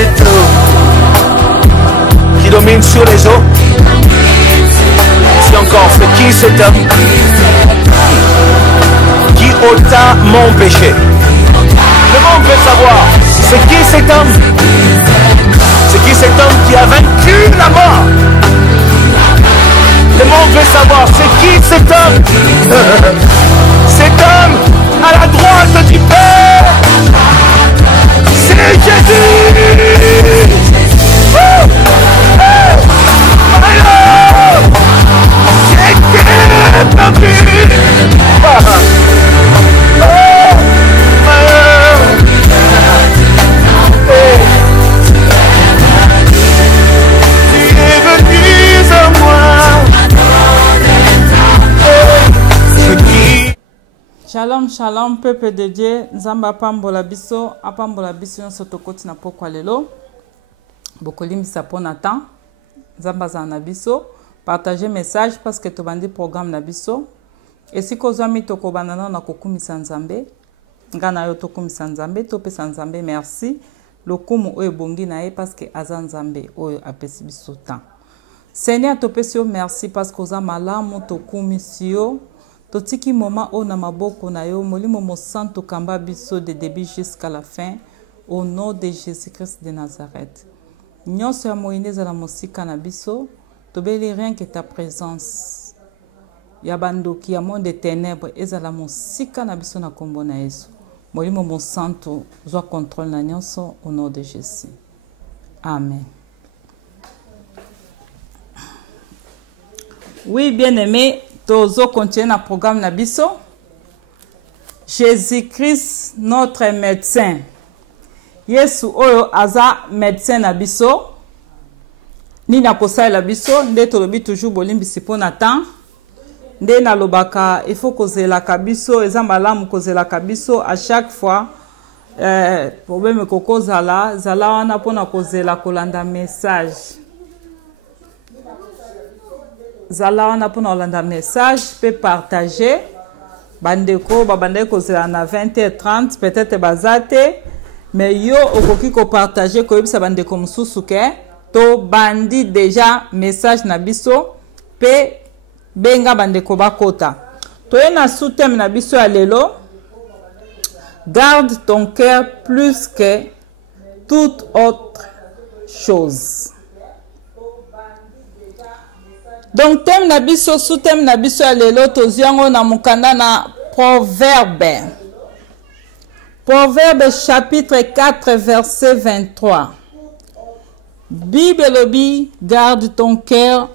cet homme qui domine sur les eaux? Si encore, c'est qui cet homme qui ôta mon péché? Le monde veut savoir, c'est qui cet homme? C'est qui cet homme qui a vaincu la mort? Le monde veut savoir, c'est qui cet homme? Cet homme à la droite du Père, c'est Jésus! Alors, c'était ma vie! Tu es venu à moi. Shalom, shalom, peuple de Dieu. Nzamba pambola biso, apambola biso yon sotokoti na pokwa lelo. Bokolimbisa po na temps. Nzamba za na biso. Partagez message parce que to bandi programme na biso. Et si ko zami to ko banana na kokumisa nzambe. Ngana yo to kumisa nzambe, to pesa nzambe merci. Lokumu oyo bongi na ye parce que aza nzambe oyo apesi biso temps. Seigneur to pesi yo merci parce que oza malamu to kumisi yo. Totiki moment o na maboko na yo molimo mo santo kamba biso de début jusqu'à la fin au nom de Jésus-Christ de Nazareth. Nyonso ya moineza na mosika na biso tobeli rien que ta présence. Ya bandoki ya monde des ténèbres ezala mosika na biso na kombo na Yesu. Molimo mo santo zwa contrôle na nyonso au nom de Jésus. Amen. Oui, bien-aimé, tozo continuer na programme na biso. Jésus-Christ notre médecin. Yesu oyo aza médecin na biso. Ni na kosala la biso nde tolobi toujours bolimbisi po na temps. Nde na lobaka il faut kozela kabiso eza malamu kozela kabiso à chaque fois problème kokozala zala wana pona kozela kolanda message. Zala wana pona kolanda message peut partager bandeko babande kozela na 20h30 peut-être bazate mais yo okoki ko partager ko yebisa bandeko mususu ke to bandi déjà message na biso pe benga bandeko bakota. Toye na sous-thème na biso ya lelo. Garde ton cœur plus que toute autre chose. Donc thème na biso sous-thème na biso ya lelo toziango na mukanda na Proverbe. Proverbe chapitre 4 verset 23. Bible lobi garde ton cœur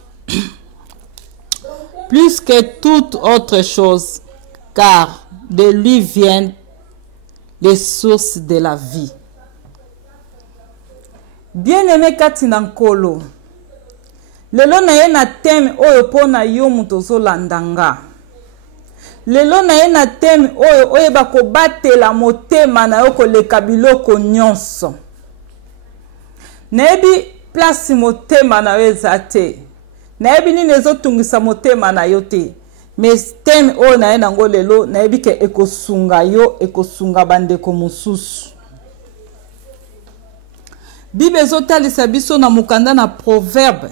plus que toute autre chose, car de lui viennent les sources de la vie. Bien-aimé Katina Nkolo, lelo na ye na thème oyo pona yo mutozo landanga. Lelo na ye na thème oyo oyeba ko batela motema na yo koleka biloko nyonso. Nebi place motema na yo ezate. Naebi nini ezotungisa motema na yo te. Mais thème oyo na ye nango lelo naebi ke ekosunga yo ekosunga bandeko mosusu. Bible ezotalisa biso na mukanda na Proverbe.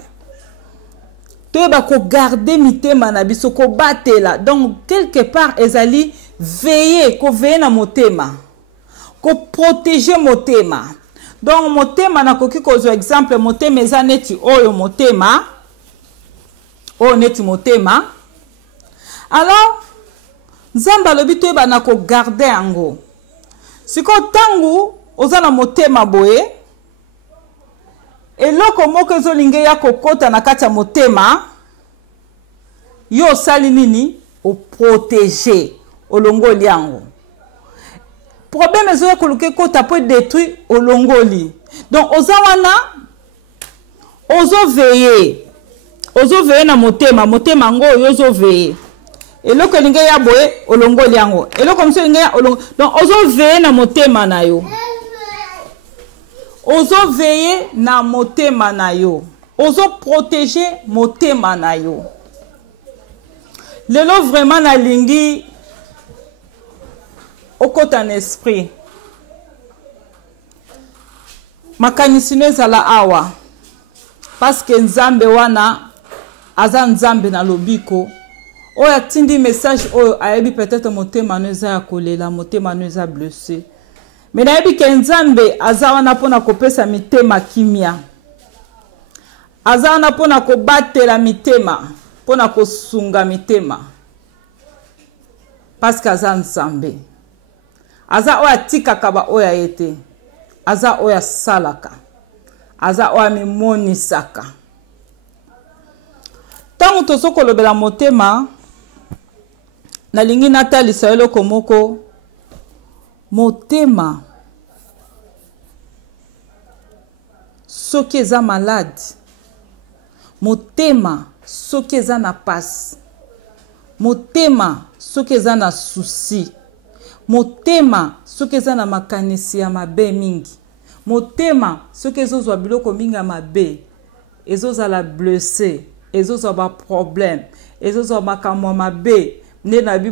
Toyeba ko garder mitema na biso ko batela. Donc quelque part ezali veiller ko veiller na motema. Ko protéger motema. Donc motema na koki kozo exemple motema eza neti oyo motema. Oh neti motema. Alors nzamba lobi toyeba na ko garder yango. Siko tangu ozala motema boye eloko moko ezolinge ya kokota na kati ya motema yo sali nini o protéger olongoli yango. Problème ezoya koluke kota po détruire olongoli. Donc ozawana ozo veiller. Ozo veiller na motema, motema ngo ozo veiller. Eloko linge ya boye olongoli yango. Eloko mso linge ya olongo. Donc ozo veiller na motema na yo. Ozo veiller na motema na yo. Ozo protéger motema na yo. Lelo vraiment na lingi okota en esprit. makanisi no ezala awa parce que nzambe wana aza nzambe na lobiko oyo atindi message oyo ayebi peut-être motema no eza ya kolela motema no eza blessé mais nayebi ke nzambe aza wana mpona kopesa mitema kimia aza wana mpona kobatela mitema mpona kosunga mitema parce que aza nzambe aza oyo atikaka baoyo aye te aza oyo asalaka aza oyo amimonisaka ntango tozokolobela motema nalingi natalisa eloko moko motema soki eza malade motema soki eza na pasi motema soki eza na susi motema soki eza na makanisi ya mabe mingi motema soki ezozwa biloko mingi ya mabe ezozala blessé ezozwa baproblème ezozwa makambo ya mabe nde na bi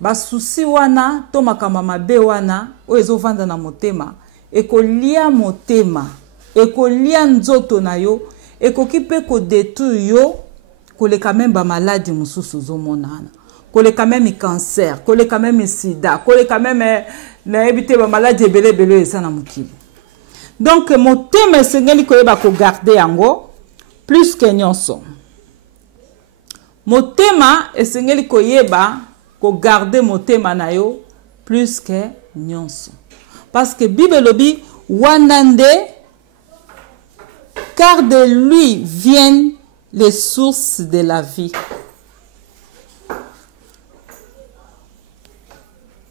basusi wana to makambo ya mabe wana oyo ezovanda na motema ekolia motema ekolia nzoto na yo ekoki mpe kodétruire yo koleka meme bamaladi mosusu ozomonana koleka meme cancer koleka meme sida koleka meme nayebi te bamaladi ebele eza na mokili donc motema esengeli koyeba kogarde yango plus que nyonso motema esengeli koyeba kogarde motema na yo plus que nyonso parce que Bible lobi wanande car de lui viennent les sources de la vie.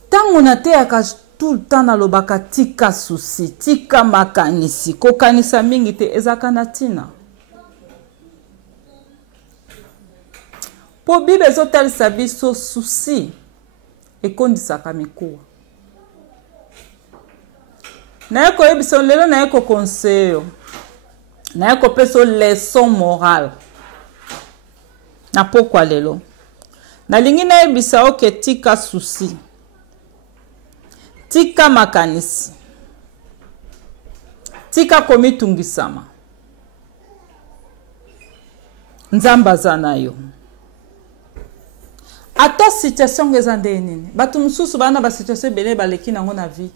Tango nateyaka tout le temps na lobaka tika susi, tika makanisi, kokanisa mingi te ezaka na tina. Po Bible ezotalisa biso susi ekondisaka mikuwa. Na yeko yebiso lelo na yeko conseil na yeko peso leçon morale na pokwa lelo na lingi na yebisa oke tika susi tika makanisi tika komitungisama nzamba zana yo ata situation ngeza nde nini batu mususu bana ba situation bele baleki nango na vie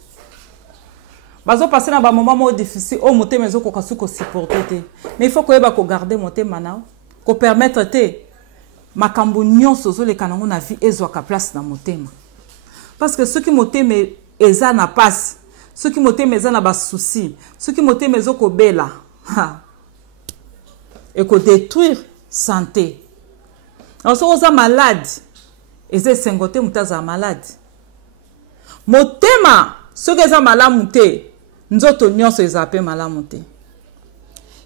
bazo passer na ba moment mo difficile o motema ezoko kasuko supporter te mais il faut koyeba ko garder motema nao ko permettre te makambo nyonso zo leka nango na vie ezwaka place na motema parce que ceux qui motema eza na passe ceux qui motema eza na ba souci ceux qui motema ezoko bela et ko détruire santé alors so oza malade eze sengote mutaza malade motema soki eza malamu te nzoto nyonso eza pe malamu te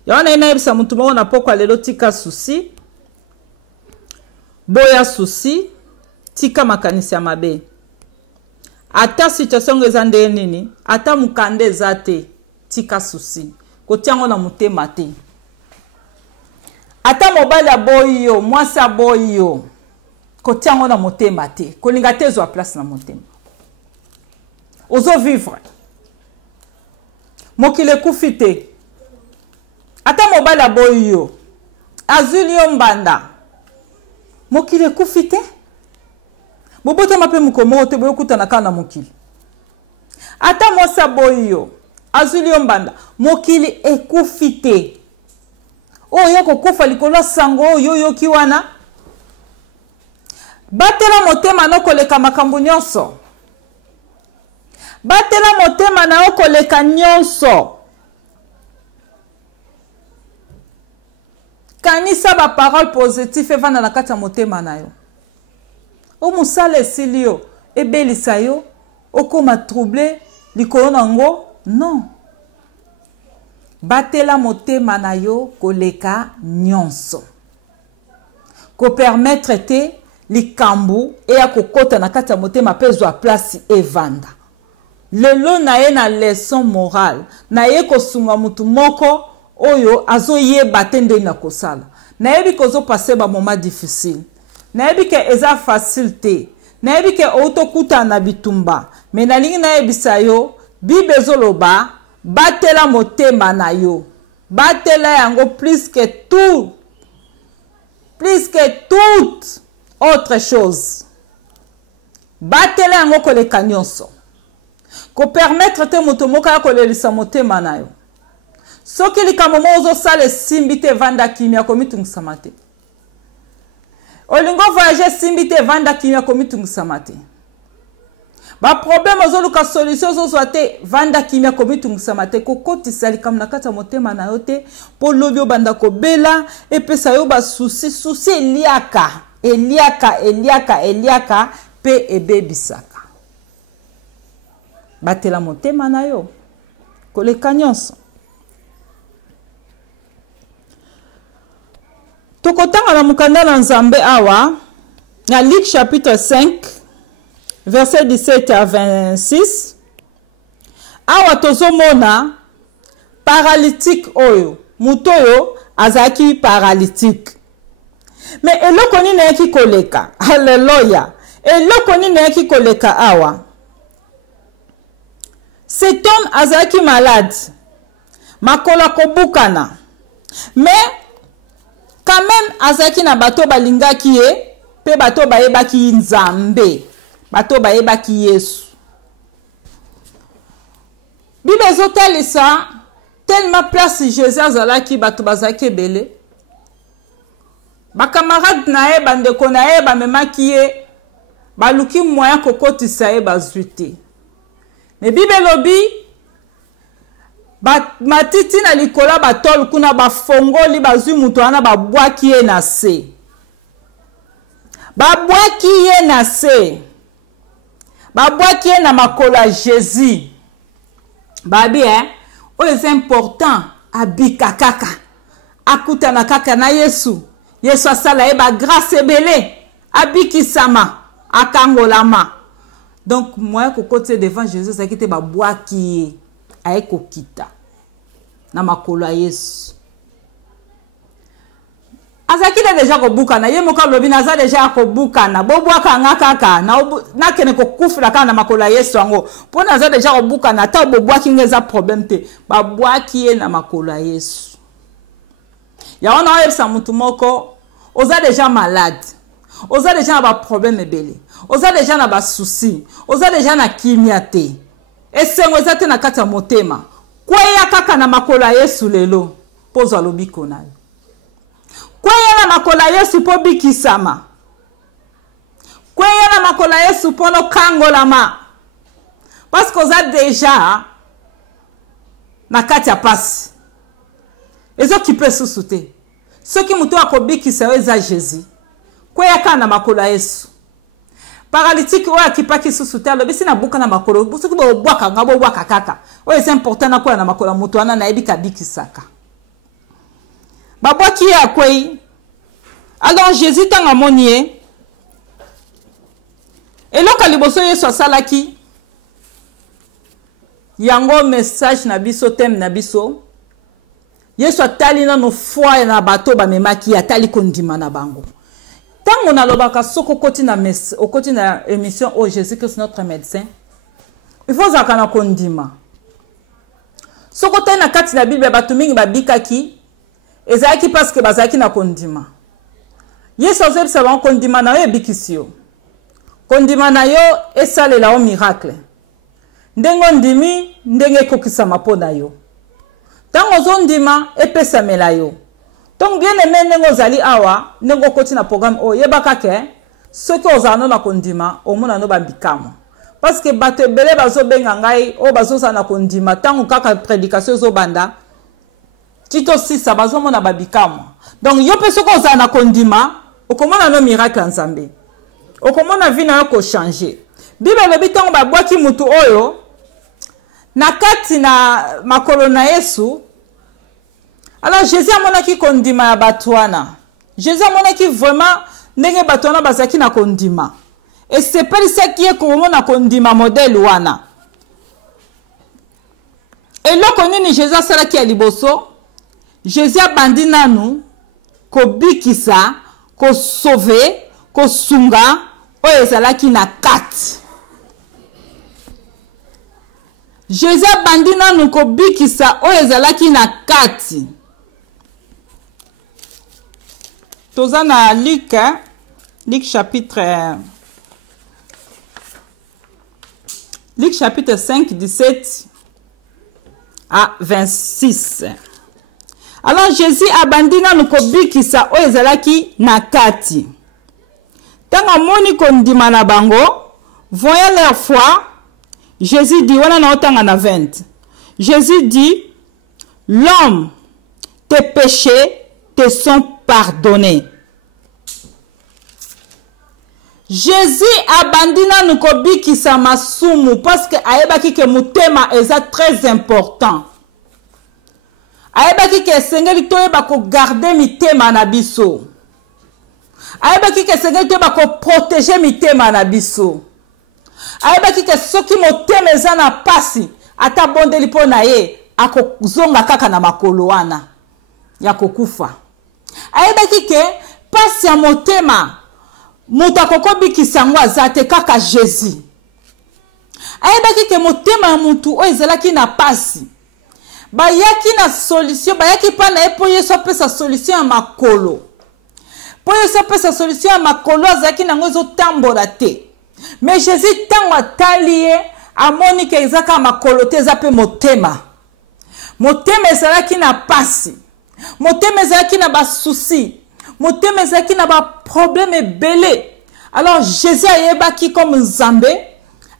yawana ina yebisa mutu moko na pokwa lelo tika susi boya susi tika makanisi ya mabe ata situation eza nde nini ata mukande eza te tika susi kotiango na motema te ata mobali aboyi yo mwasi aboyi yo kotiango na motema te kolinga te ezwa place na motema ozo vivre mokile kufi te ata mobali aboyi yo azuli yo mbanda mokile kufi te bobotama mpe mokomo te boyokutana kaka na mokili ata mwasi aboyi yo azuli yo mbanda mokili ekufi te oyo kokufa likolo sango oyo yoki wana batela motema no koleka makambo nyonso batela motema na yo koleka nyonso kanisa ba parole positive evanda na kati ya motema na yo o musala esili yo ebelisa yo okoma trouble likolo nango non batela motema na yo koleka nyonso ko permettre te likambu eya kokota na kati ya motema pe ezwa place evanda lelo na ye na leçon morale na ye kosunga mutu moko oyo azoyeba te ndenge na kosala nayebi kozopase ba moment difficile nayebi ke eza facile te nayebi ke outokutana na bitumba me nalingi nayebisa yo Bible ezoloba batela motema na yo. Batela yango plus que tout. Plus que toute autre chose. Batela yango koleka nyonso. Ko permettre te moto moka kolelisa motema na yo. Soki likambo mozo sale simbi te vanda kimia komitungisa te. Olingo voyager simbi te vanda kimia komitungisa te. Ba problème ozoluka solution zo te vanda kimia komitungisa te kokotisa likambo na kati ya motema na yo te po lobi obanda kobela epesa yo ba souci eliaka pe ebebisaka. Batela motema na yo koleka nyonso. Tokotanga na mukanda na Nzambe awa na Luc chapitre 5 verset 17 à 26. Awa tozomona paralytique oyo muto oyo azaki paralytique. Mais eloko nini yaki koleka? Alléluia. Eloko nini yaki koleka awa? Cet homme azaki malade. Makola kobukana. Mais quand même azaki na bato balingaki ye pe bato bayebaki Nzambe. Bato bayebaki Yesu. Bible ezotalisa tellement place Jésus azalaki bato bazaki ebele. Ba camarade na ye bandeko na ye bamemaki ye baluki moyen kokotisa ye bazwite. Mais Bible lobi matiti na likola batol kuna bafongoli bazwi mutu wana babwaki ye na se. Babwaki ye na se. Babwaki ye na makolo ya Jésus. Babi oyo c'est important abika kaka. Akuta na kaka na Yesu. Yesu asala ye ba grâce ebele. Abikisama akangolama. Donc moi kokote devant Jésus ça qui te babwaki ye. Aeko kita na makolo ya Yesu. Azaki deja kobukana ye moka lobi naza deja kobukana bobwaka ngakaka na kene kokufula kana na makolo ya Yesu ango pona naza deja kobukana ta bobwaki ngeza problème te babwaki ye na makolo ya Yesu. Ya ona oyebisa mutu moko oza deja malade. Oza deja na ba problème ebele. Oza deja na ba souci. Oza deja na kimia te. Esengo ezate na kati ya motema. Kweya kaka na makolo ya Yesu lelo. Pozo alobiko nayo. Kweya na makolo ya Yesu po bikisama. Kweya na makolo ya Yesu po no kangolama. Parce que oza deja na kati ya pasi. Ezo kipe susu te. Soki mutu akobikisa yo eza Jésus. Kweya kaka na makolo ya Yesu. Paralytique oya kipaki susu te alobi na buka na makolo soki bobwaka ngabo bwaka kaka oyo c'est important na kwa na makolo mutu wana na ebika bikisaka babwaki ya kwei. Alors Jésus tanga monie eloko liboso Yesu asalaki yango message na biso thème na biso Yesu atali na no foi na bato bamemaki atali kondima na bango. Tant on a l'obaka soko koti na émission oh Jésus Christ notre médecin. Il faut zakana kondima. Soko te na kati na Bible batu mingi babikaki ezaki parce que bazaki na kondima. Yesu azebisa ba kondima na yo bikisio. Kondima na yo esalela o miracle. Ndengo ndimi ndenge kokisa mapona yo. Tango zondima epesa mela yo. Donc bien aimé nengo zali awa nengo koti na programme o yebaka ke ce que ozano na kondima o mona no bambikamo parce que bato ebele bazo benga ngai o bazo sa na kondima tango kaka prédication zo banda tito 6 bazo mona babikamo. Donc yo pe ce que ozana na kondima o komona no miracle Nzambe o komona vie na yo ko changer. Bible lobi tango babwaki mutu oyo na kati na makolo na Yesu. Alors Jésus a monaki kondima ya batwana. Jésus a monaki vraiment ndenge batwana bazaki na kondima. Et c'est pas ça qui est comme na kondima modèle wana. Et là konini Jésus a sala ki ya liboso. Jésus a bandi nanu ko bikisa, ko sauver, ko sunga o ezalaki na 4. Jésus abandi nanu kobikisa oyo ezalaki na kati. Toza na Luc chapitre 5, 17 à 26. Alors Jésus abandi nanu kobikisa oyo ezalaki na kati. Tanga moni kondima na bango, voyant leur foi, Jésus dit, wana na otanga na 20. Jésus dit, l'homme, tes péchés te sont pardonnés. Jésus abandi nanu kobikisa masumu parce que ayebaki ke mutema eza très important. Ayebaki ke sengeli toyeba ko garder mitema na biso. Ayebaki ke sengeli toyeba ko protéger mitema na biso. Ayebaki ke soki motema eza na pasi ata bondeli po na ye akozonga kaka na makolo wana ya kokufa. Ayebaki ke pasi ya motema muta kokobikisa ngo azate kaka Jésus. Ayebaki ke motema ya mutu o ezalaki na pasi. Bayaki na solution, bayaki pa na epo yeso pesa solution ya makolo. Po yeso pesa solution ya makolo azalaki nango ezotambola te. Mais Jésus tango atali ye amoni ke ezaka makolo te eza pe motema. Motema ezalaki na pasi. Motema ezalaki na basusi. Motema ezalaki na ba problème ebele. Alors Jésus ayebaki comme Nzambe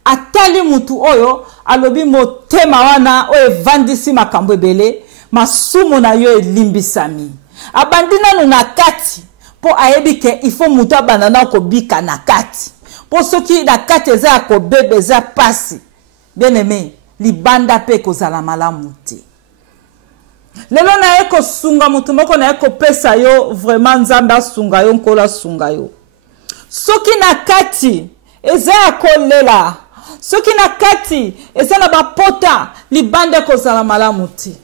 atali mutu oyo alobi motema wana oyo evandisi makambo ebele masumu na yo elimbisami. Abandi nanu na kati po ayebi ke ifo mutu abanda na kobika na kati. Po soki na kati eza ya kobebe eza pasi. Bien aimé, libanda pe kozala malamu te. Lelo na eko sunga mutu moko na eko pesa yo vraiment Nzambe asunga yo nkola sunga yo. Soki na kati eza ya kolela. Soki na kati eza na bapota libanda kozala malamu te.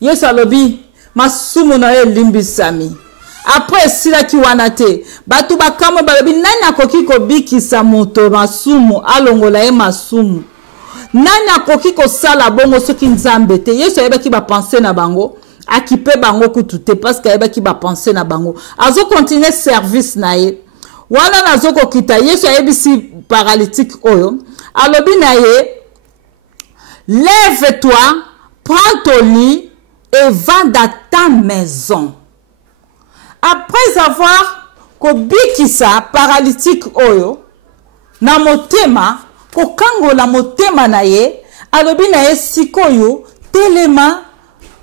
Yesu alobi masumu na yo limbisami. Après sila ki wana te batu bakamo balobi nani akoki kobikisa moto masumu alongola ye masumu. Nani akoki kosala bongo soki Nzambe te. Yesu ayebaki ba penser na bango akipe bango kutu te parce que ayebaki ba penser na bango. Azo continuer service na ye. Wana nazo kokita Yesu ayebisi paralytique oyo alobi na ye lève-toi, prends ton lit et va dans ta maison. Après avoir kobikisa paralytique oyo na motema kokangola motema na ye alobi na ye sikoyo telema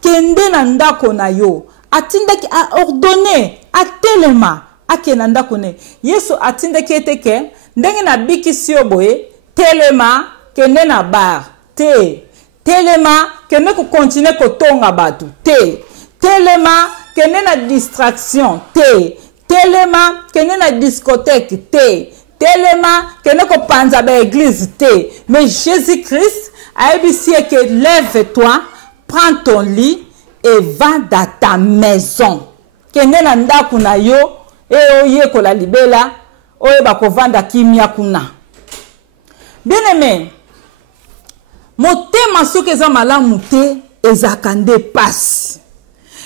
kende na ndako na yo atindaki a ordonné atelema akena ndako ne. Yesu atindaki eteke ndenge na bikisi yo boye telema kende na bar te. Telema kende ko continuer kotonga batu te. Telema kende na distraction te. Telema kende na discothèque te. Telema kende ko panza ba église te. Mais Jésus-Christ a dit que lève-toi, prends ton lit et va dans ta maison. Kende na ndako na yo e oye ko la libela oye ba ko vanda kimia kuna. Bien aimé, motema soki eza malamu te ezakande passe.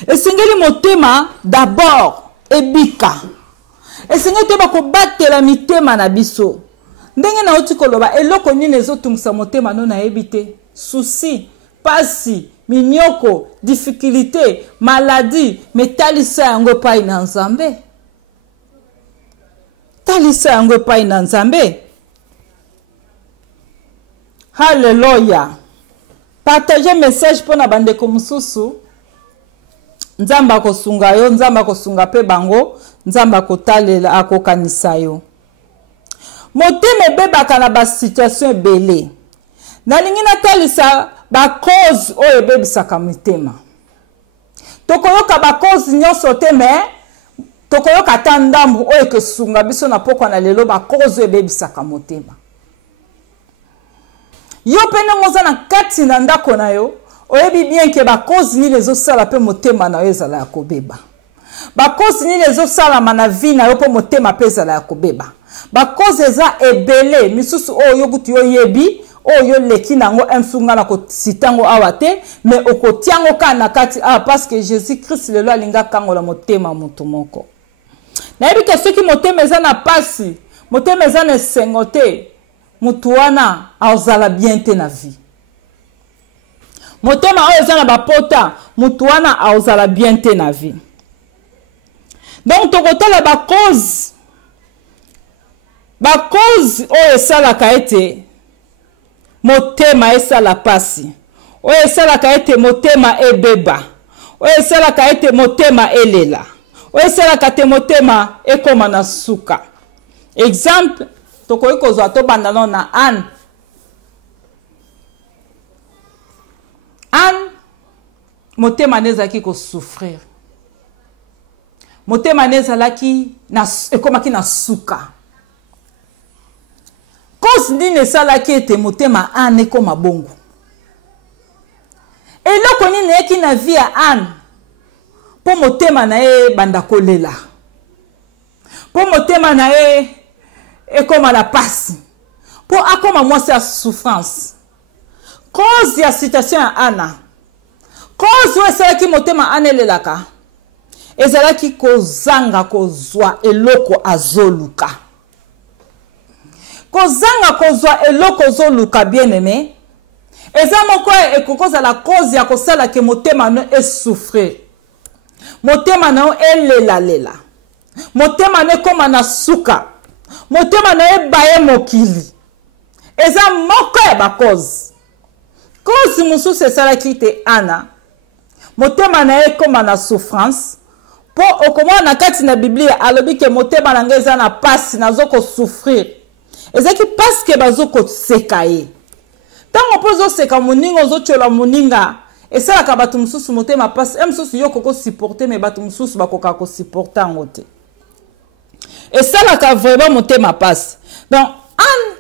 Esengeli motema d'abord ebika. Esengeli te bako batela mitema na biso. Ndenge na oti koloba eloko nini ezotungisa motema no na ebite. Souci, pasi, minyoko, difficulté, maladie, metalisa yango pa ina Nzambe. Talisa yango pa ina Nzambe. Hallelujah. Partagez message pour na bandeko mususu. Nzamba kosunga yo, nzamba kosunga pe bango, nzamba kotalela akokanisa yo. Motema ebebaka na ba situation ebele. Nalingi natalisa ba cause oyo ebebisaka mitema. Tokoyoka ba cause nyonso te me tokoyoka ta ndambu oyo kosunga biso na pokwa na lelo ba cause oyo ebebisaka motema. Yo pene ngoza na kati na ndako na yo oyebi bien ke ba cause ni lezo sala pe motema na yo ezala ya kobeba. Ba cause ni lezo sala na vie na yo pe motema pe ezala ya kobeba. Ba cause eza ebele misusu oyo yokuti yo yebi oyo leki nango emsunga na ko sitango awate mais okotiango kana kati parce que Jésus-Christ lelo alinga kangola motema mutu moko. Na yebi ke soki motema eza na pasi, motema eza na sengote, mutu wana azala bien te na vie. Motema oyo eza na bapota, mutu wana azala bien te na vie. Donc tokotala ba cause oyo esalaka ete motema esala pasi, oyo esalaka ete motema ebeba, oyo esalaka ete motema elela, oyo esalaka ete motema ekoma na suka. Exemple, tokoki kozwa tobanda na Anne. Anne, motema nezalaki kosouffrir. Motema nezalaki ekomaki na suka. Cause nini esalaki ete motema Anne ekoma bongo. Eloko nini eki na vie ya Anne po motema na ye banda kolela. Po motema na ye ekoma la pasi. Po akoma mwasi ya souffrance. Cause ya situation ya Anna. Cause we esalaki motema Anne elelaka. Ezalaki kozanga kozwa eloko azoluka. Kozanga kozwa eloko azoluka bien aimé. Eza moko ekokoza la cause ya kosala ke motema no esouffrir. Motema no elela. Motema no koma na suka. Motema no ebaye mokili. Eza moko ya ba cause. Cause mususu esalaki te Anna. Motema na ekoma na souffrance. Po okomona na kati na Biblia alobi ke motema na ngeza na pasi nazoko souffrir. Ezaki parce que bazoko seka ye. Tango pozo seka moninga ozochola moninga esalaka bato mususu motema pasi mususu yo koko supporter mais bato mususu bakoka ko supporter ngote. Esalaka vraiment motema pasi. Donc Anne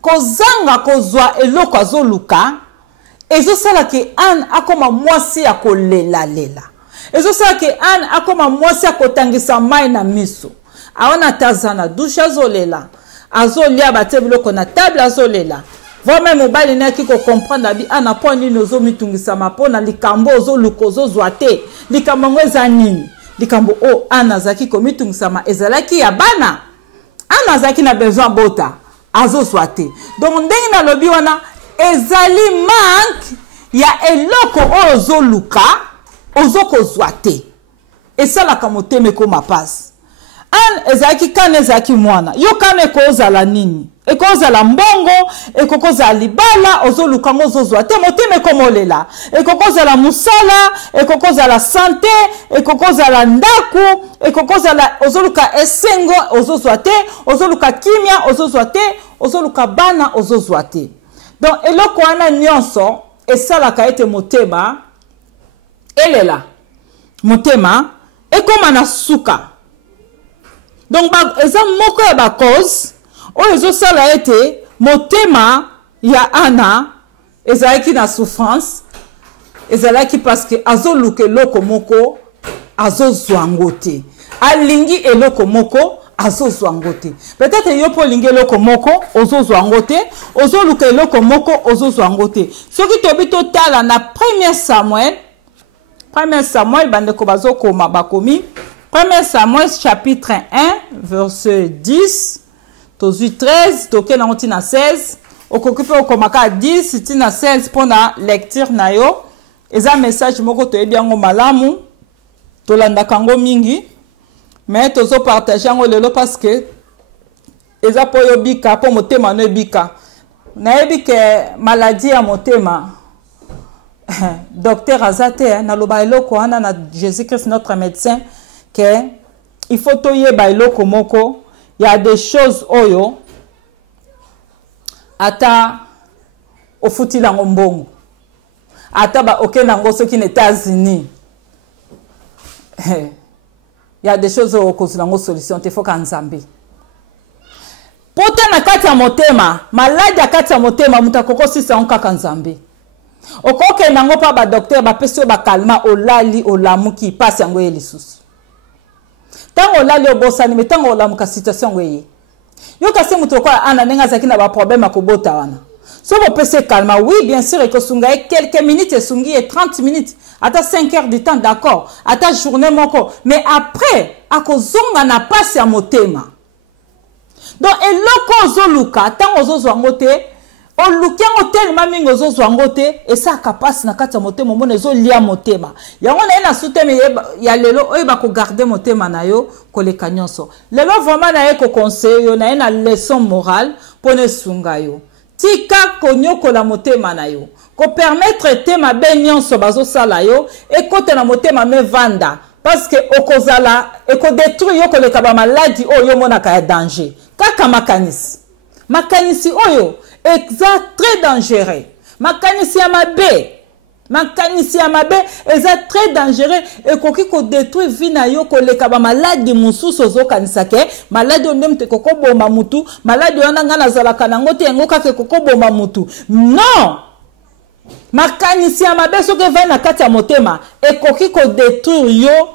kozanga kozwa eloko azoluka ezosala ke Anne akoma mwasi ya kolela. Ezosala ke Anne akoma mwasi ya kotangisa mai na miso. Aona tazana douche azolela. Azolia bate biloko na table azolela. Vraiment mobali na ki ko comprendre abi Anne aponi nozo mitungisa mapona likambo ozoluka ozozwa te. Likambo ngweza nini? Likambo Anne azaki ko mitungisa ma ezalaki ya bana. Anne azaki na besoin bota. Azozwa te. Donc ndenge na lobi wana ezali manque ya eloko ozoluka ozoko zwate esalaka motema ekoma pasi. Anne ezalaki kane ezalaki mwana yo kane ekozala nini ekozala mbongo ekokozala libala ozoluka ngo ozozwate motema ekomolela ekokozala musala ekokozala sante ekokozala ndaku ekokozala ozoluka esengo ozozwate ozoluka kimia ozozwate ozoluka bana ozozwate. Donc eloko wana nyonso esalaka ete motema elela motema ekoma na suka. Donc eza moko ya ba cause oyo ezosala ete motema ya Anna ezalaki na souffrance ezalaki parce que azoluka eloko moko azozwa ngo te alingi eloko moko azozwa ngo te. Peut-être yo po lingi eloko moko ozozwa ngo te ozoluka eloko moko ozozwa ngo te. Soki tobi totala na 1 Samuel bandeko bazokoma bakomi 1 Samuel chapitre 1 verset 10 tozu 13 toke na ntina 16 okokipe okomaka 10 tina 16 pona lecture na yo eza message moko toyebi yango malamu tolandaka ngo mingi mais tozo partager yango lelo parce que eza po yo bika po motema no bika nayebi ke maladie ya motema docteur azate na loba eloko wana na Jésus-Christ notre médecin que il faut toyeba eloko moko il y a des choses oyo ata ofutila ngombongo ata ba okena ngo soki na États-Unis il y a des choses au cause lango solution te faut kanzambe pota na kati ya motema maladi ya kati ya motema mutakoko sisa onka nzambe okoke nango pa ba docteur ba peso ba kalma olali olamuki passe yango elisusu tango olali obosani metango olamuka situation ngwe yo kasi mutu kwa ana nenga zaki na ba problème akobota wana Si vous pouvez calmer, oui, bien sûr, et que sunga quelques minutes et sungi et 30 minutes, à 5 heures du temps, d'accord, à ta journée, moko. Mais après, à kozonga na passe à motema. Donc, et loko zoluka, tant ozo zwangote, o lukiango tellement mingo ozo zwangote, et ça capacite na kata motema, mon ezo lia motema. Yango na souteme, ya lelo, oiba ko garder motema na yo, ko le kanyonso. Lelo vraiment na ye ko conseil, yo na une leçon morale, pone sunga yo. Tika konyoko la motema na yo. Ko permettre tema benyon bazo sala yo et kote na motema me vanda parce que okozala et ko détruire yo ko le kaba maladie oyo mona ka danger. Kaka makanisi. Makanisi oyo exact très dangereux. Makanisi ya mabe. Makanisi ya mabe exact très dangereux et koki ko détruire vina yo ko le kaba maladie mususu zo kanisa ke maladie ondem te koko boma mutu maladie ona ngana zala kanango te ngoka ke koko boma mutu. Non. Makanisi ya mabe soke va na kati ya motema e koki ko détruire yo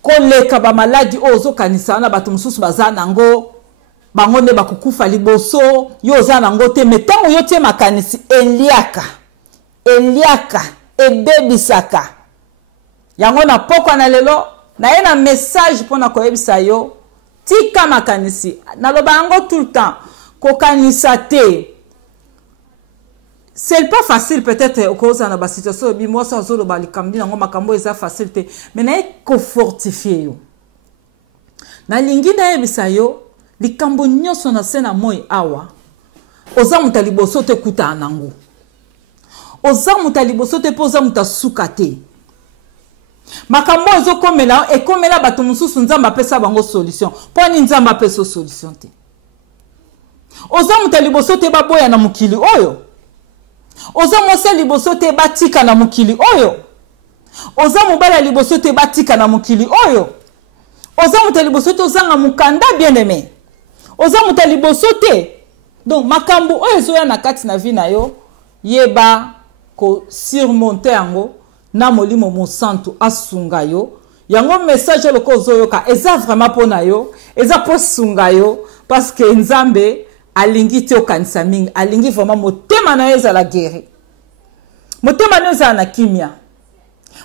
ko le kaba maladie ozo kanisa na bato mususu baza nango bango ne bakukufa liboso yo za nango te metango yo te makanisi Eliaka ebebisaka yango na poko na lelo na ye na message pona ko ebisa yo tika makanisi na loba yango tout le temps ko kanisa te. C'est pas facile peut-être au cause na ba situation bi moi ça zo loba likambi nango makambo eza facile te mais na ko fortifier yo na lingi na ebisa yo likambo nyonso na sena moi awa oza mutaliboso te kuta nango. Oza mutaliboso te poza mutasuka te. Makambo ozo komela e komela bato mususu nzamba pesa bango solution. Poni nzamba pesa solution te. Oza mutaliboso te baboya na mukili oyo. Oza mose liboso te batika na mukili oyo. Oza mobala liboso te batika na mukili oyo. Oza mutaliboso te ozanga mukanda bien aimé. Oza mutaliboso te. Donc makambo oyo zo ya na kati na vie na yo yeba ko surmonter yango na molimo mosantu asunga yo yango message loko zoyoka eza vraiment pona yo eza po sunga yo parce que nzambe alingi te okanisa mingi alingi vraiment motema na yo la guéri motema na yo na kimia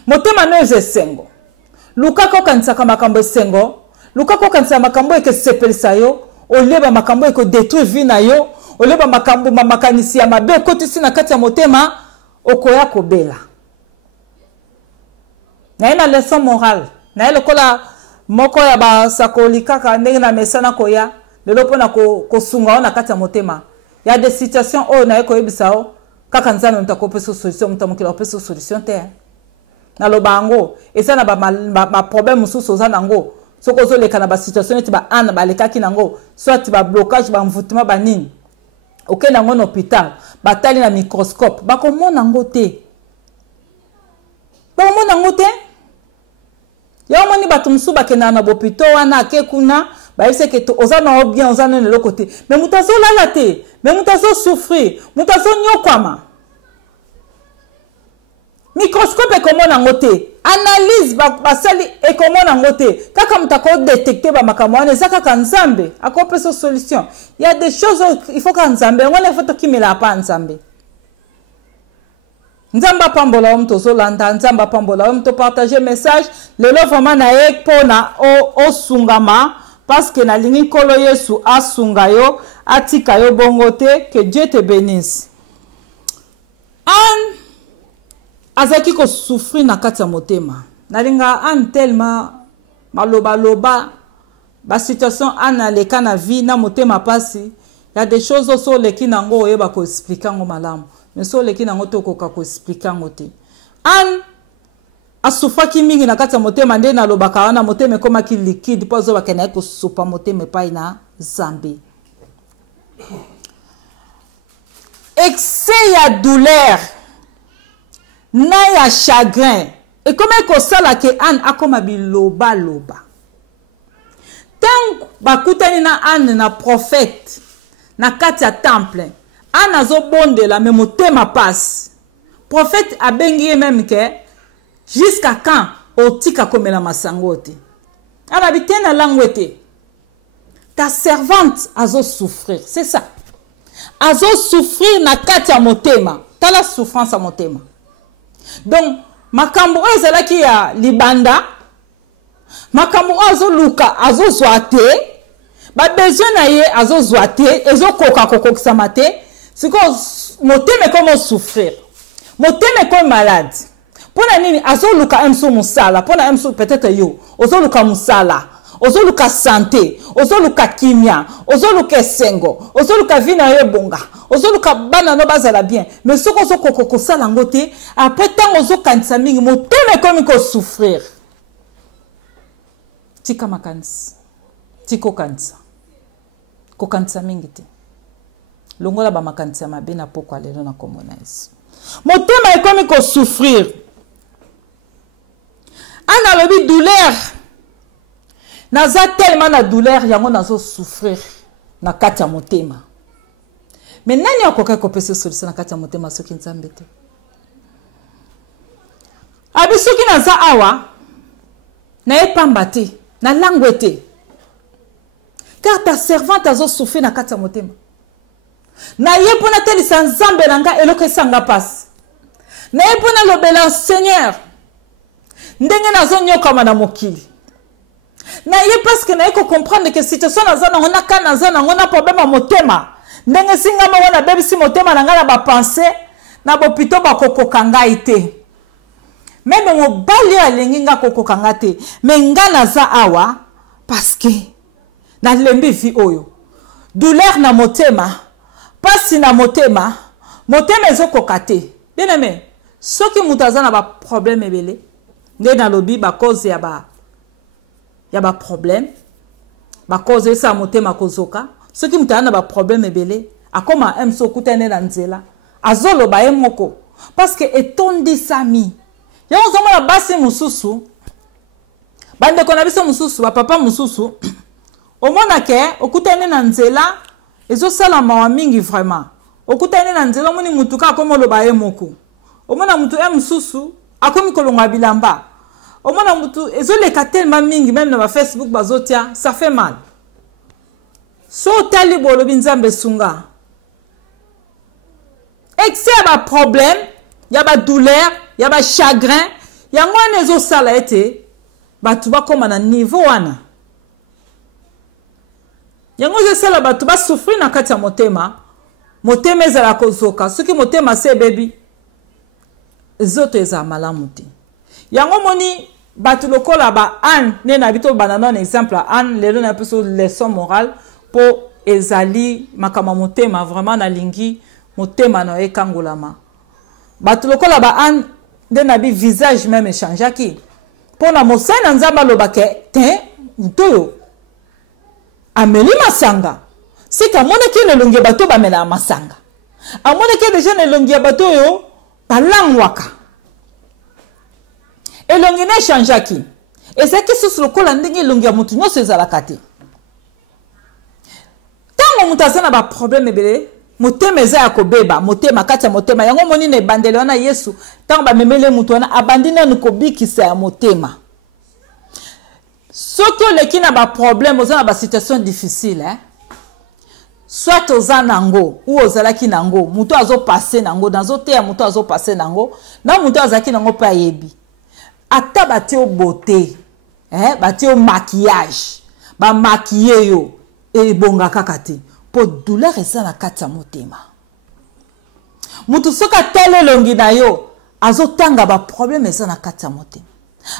motema na yo sengo luka ko kanisa kama makambo sengo luka ko kanisa makambo eke sepelisa yo oleba makambo eko détruire vie na yo oleba makambo makanisi ya mabe kotisi na kati ya motema okoya kobela na ina leçon morale na ile kola moko ya ba sakolika ka ndenge na mesana koya lelo pona ko sunga na kati ya motema ya des situations o na eko yebisa o kaka nzambe mtakopesa solution mtamukila opesa solution te na lobango esa na ba problème mususu za nango soko zo leka na ba situation eti ba ana ba lekaki nango soit ba blocage ba mvutema ba nini ok nango na hôpital batali na microscope bakomona ngo te bakomona ngo te ya moni bato musu bakena na bopito wana akekuna baise ke to ozana bien ozana na lokote mais mutazo lala te mais mutazo souffrir mutazo nyokwama microscope ekomona ngo te analyse basali ekomona ngo te kaka mutako détecter ba makamwana ezaka ka nzambe akopesa solution. Il y a des choses il faut ka nzambe ngone faut to kimela pa nzambe nzamba pambola mto zolanda nzamba pambola mto partager message lelo vraiment na ekpona o sungama parce que na lingi kolo Yesu asunga yo atika yo bongote. Que Dieu te bénisse. An azaki ko souffrir na kati ya motema nalinga an tellement maloba loba ba situation ana leka na vie na motema pasi ya des choses so leki nango oyeba ko expliquer ngo malamu mais so leki nango to ko expliquer ngo te an asufaki mingi na kati ya motema nde na lobaka wana motema koma ki liquide pozo bakena ko supa motema pa ina zambi excès ya douleur na ya chagrin et comment ko sala ke an akoma biloba loba tant bakutani na an na prophète na kati ya temple an azobondela me motema passe prophète abengi même que jusqu'à quand otika komela masango te ana bitena langwete ta servante azo souffrir c'est ça azo souffrir na kati ya motema tala souffrance ya motema donc makambo oyo ezalaki ya libanda makambo oyo azoluka azozwa te babesoin na ye azozwa te ezokoka kokokisama te sikoyo motema ekomi souffrir motema ekomi malade mpona nini azoluka mso mosala mpona mso peut-être yo ozoluka mosala ozoluka santé ozoluka kimia ozoluka esengo ozoluka vi na yo ebonga ozoluka bana no bazala bien mais soki ozokoka kosala yango te après ntango ozokanisa mingi motema ekomi kosouffrir tika makanisi tika okanisa kokanisa mingi te longola bamakanisi ya mabe na pokwa lelo na kombo na Yesu motema ekomi kosouffrir ana lobi douleur naza tellement na douleur yango nazo souffrir na kati ya motema mais nani akoka kopesa solution na kati ya motema soki nzambe te abi soki naza awa na epamba te na langwe te car ta servante azo souffrir na kati ya motema na ye mpona telisa nzambe na nga eloko esanga pasi na ye mpona lobela Seigneur ndenge nazonyokama na mokili na ye parce que na ye ko comprendre que situation naza nango na ka naza nango na problème ya motema ndenge singama wana bebisi motema na nga na bapense na bopito bakokoka ngai te meme mobali alengi nga kokoka nga te me nga naza awa parce que nalembi vi oyo douleur na motema pasi na motema motema ezokoka te bien aimé soki mutu aza na baproblème ebele nde nalobi bakoze ya baproblème bakoze esa motema kozoka soki mutu aza na baproblème ebele akoma emso okutane na nzela azoloba ye moko parce que etondisami yango ozomona basi mosusu bandeko na biso mosusu bapapa mosusu omonake okutane na nzela ezosala mawa mingi vraiment okutane na nzela omoni mutu ka akoma oloba ye moko omona mutu ya mosusu akomi kolonga bilamba omona mutu ezoleka tellement mingi même na Facebook bazotia ça fait mal so tali bolobi nzambe sunga excès ya problème ya ba douleur ya ba chagrin yango wana ezosala ete batu bakoma na niveau wana yango ezosala batu basouffrir na kati ya motema motema ezala kozoka soki motema se bebi zoto eza malamu te yango moni batu lokola ba Anne ne na bito banana un exemple Anne lelo na peso leçon morale po ezali makama motema vraiment na lingi motema na ekangolama batu lokola ba Anne de na bi visage même échangeaki pona mosana nzamba lobake te ntoyo ameli masanga sika moneki nelongi bato bamela masanga amoneki déjà nelongi bato yo balangwaka elongi na échangeaki ezaki susu lokola ndenge elongi ya mutu nyonso ezalaka te ntango mutu aza na baproblème ebele motema eza ya kobeba motema kati ya motema yango moni na ebandeli wana Yesu ntango bamemele mutu wana abandi nanu kobikisa ya motema soki oleki na baproblème oza na basituation difficile soit oza nango ou ozalaki nango mutu azopase nango nazoteya mutu azopase nango na mutu azalaki nango mpe ayebi ata batie o beauté batie o maquillage bamaquille yo ebonga kaka te po douleur eza na kati ya motema mutu soki atala elongi na yo azotanga baproblème eza na kati ya motema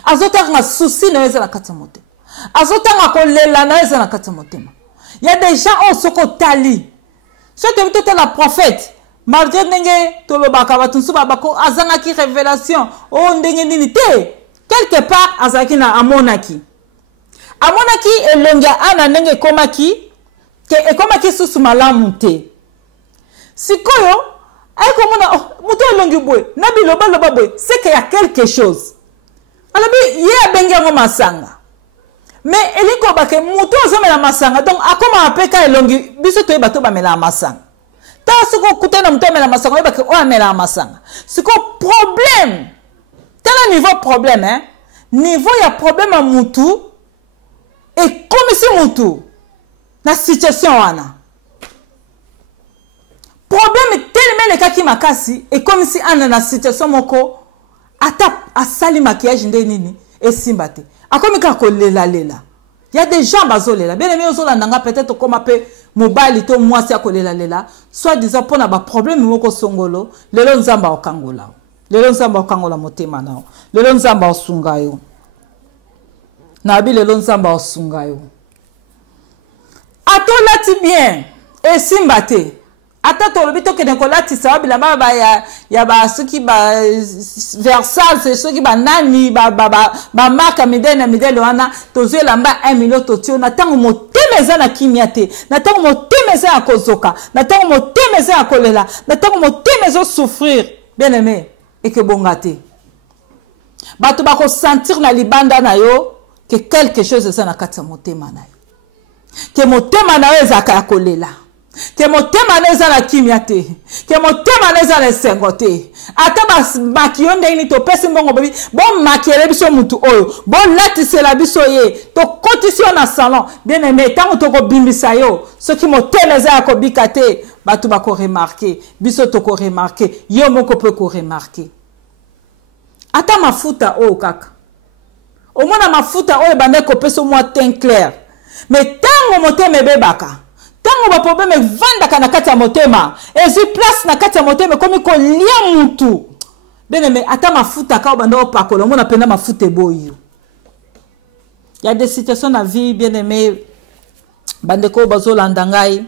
azotanga souci na yo eza na kati ya motema azotanga kolela na yo eza na kati ya motema ya des gens oyo soki otali soki toyebi totala prophète malgré ndenge tolobaka bato nsusu babako azangaki révélation oyo ndenge nini te quelque part azalaki na amonaki elongi ya ana ndenge ekomaki susu malamu te sikoyo ayikomona mutu elongi boye na bilobaloba boye c'est qu'il y a quelque chose alobi ye abengi yango masanga mais eliko bake mutu azomela masanga donc akoma apeka elongi biso toyeba to bamela masanga ta siko kutana mutu amela masanga oyeba ke o amela masanga siko problème tala niveau problème niveau ya problème a mutu et comme si mutu na situation wana problème tellement le cas qui m'a cassé et comme si en la situation moko ata asali maquillage ndenini et simbate akomi ka ko lela lela. Il y a des gens bazolela bien aimé ozola nanga peut-être comme appel mobile to moi si akolela lela soit disant pour na ba problème moko songolo lelo nzamba okangola lelo nzamba okangola motema nao lelo nzamba osunga yo na bi lelo nzamba osunga yo ato lati bien et simbate ata to lobito ke ko lati sa bila ba ya ba ceux ba Versal c'est ceux qui ba nani ba marque midele wana tozo lamba 1 million to tio na tango motemeza na kimiate na tango motemeza akozoka na tango motemeza akolela na tango motemeza souffrir bien aimé et que bongate bato ba ko sentir na libanda na yo que quelque chose ça na katsa motema na yo que motema na yo ezaka akolela que motema neza la kimiate que motema neza la sengote ata bas makionde ni to pesi mbongo babi bon makiere biso mutu oyo bon latise la biso ye to kotisi na salon bien aimé tango to ko bimbisa yo ce qui motema neza ko bikate batu ba ko remarquer biso to ko remarquer yo moko peut ko remarquer ata mafuta oyo kaka au moins mafuta oyo bande ko peso moi teint clair mais tango motema bebaka tango ba problème vanda kana kati ya motema ezi place na kati ya motema komi ko lia mutu bene me ata mafuta ka banda opakola mona pena mafuta boyo. Il y a des situations na vie bien aimé bande ko bazolanda ngai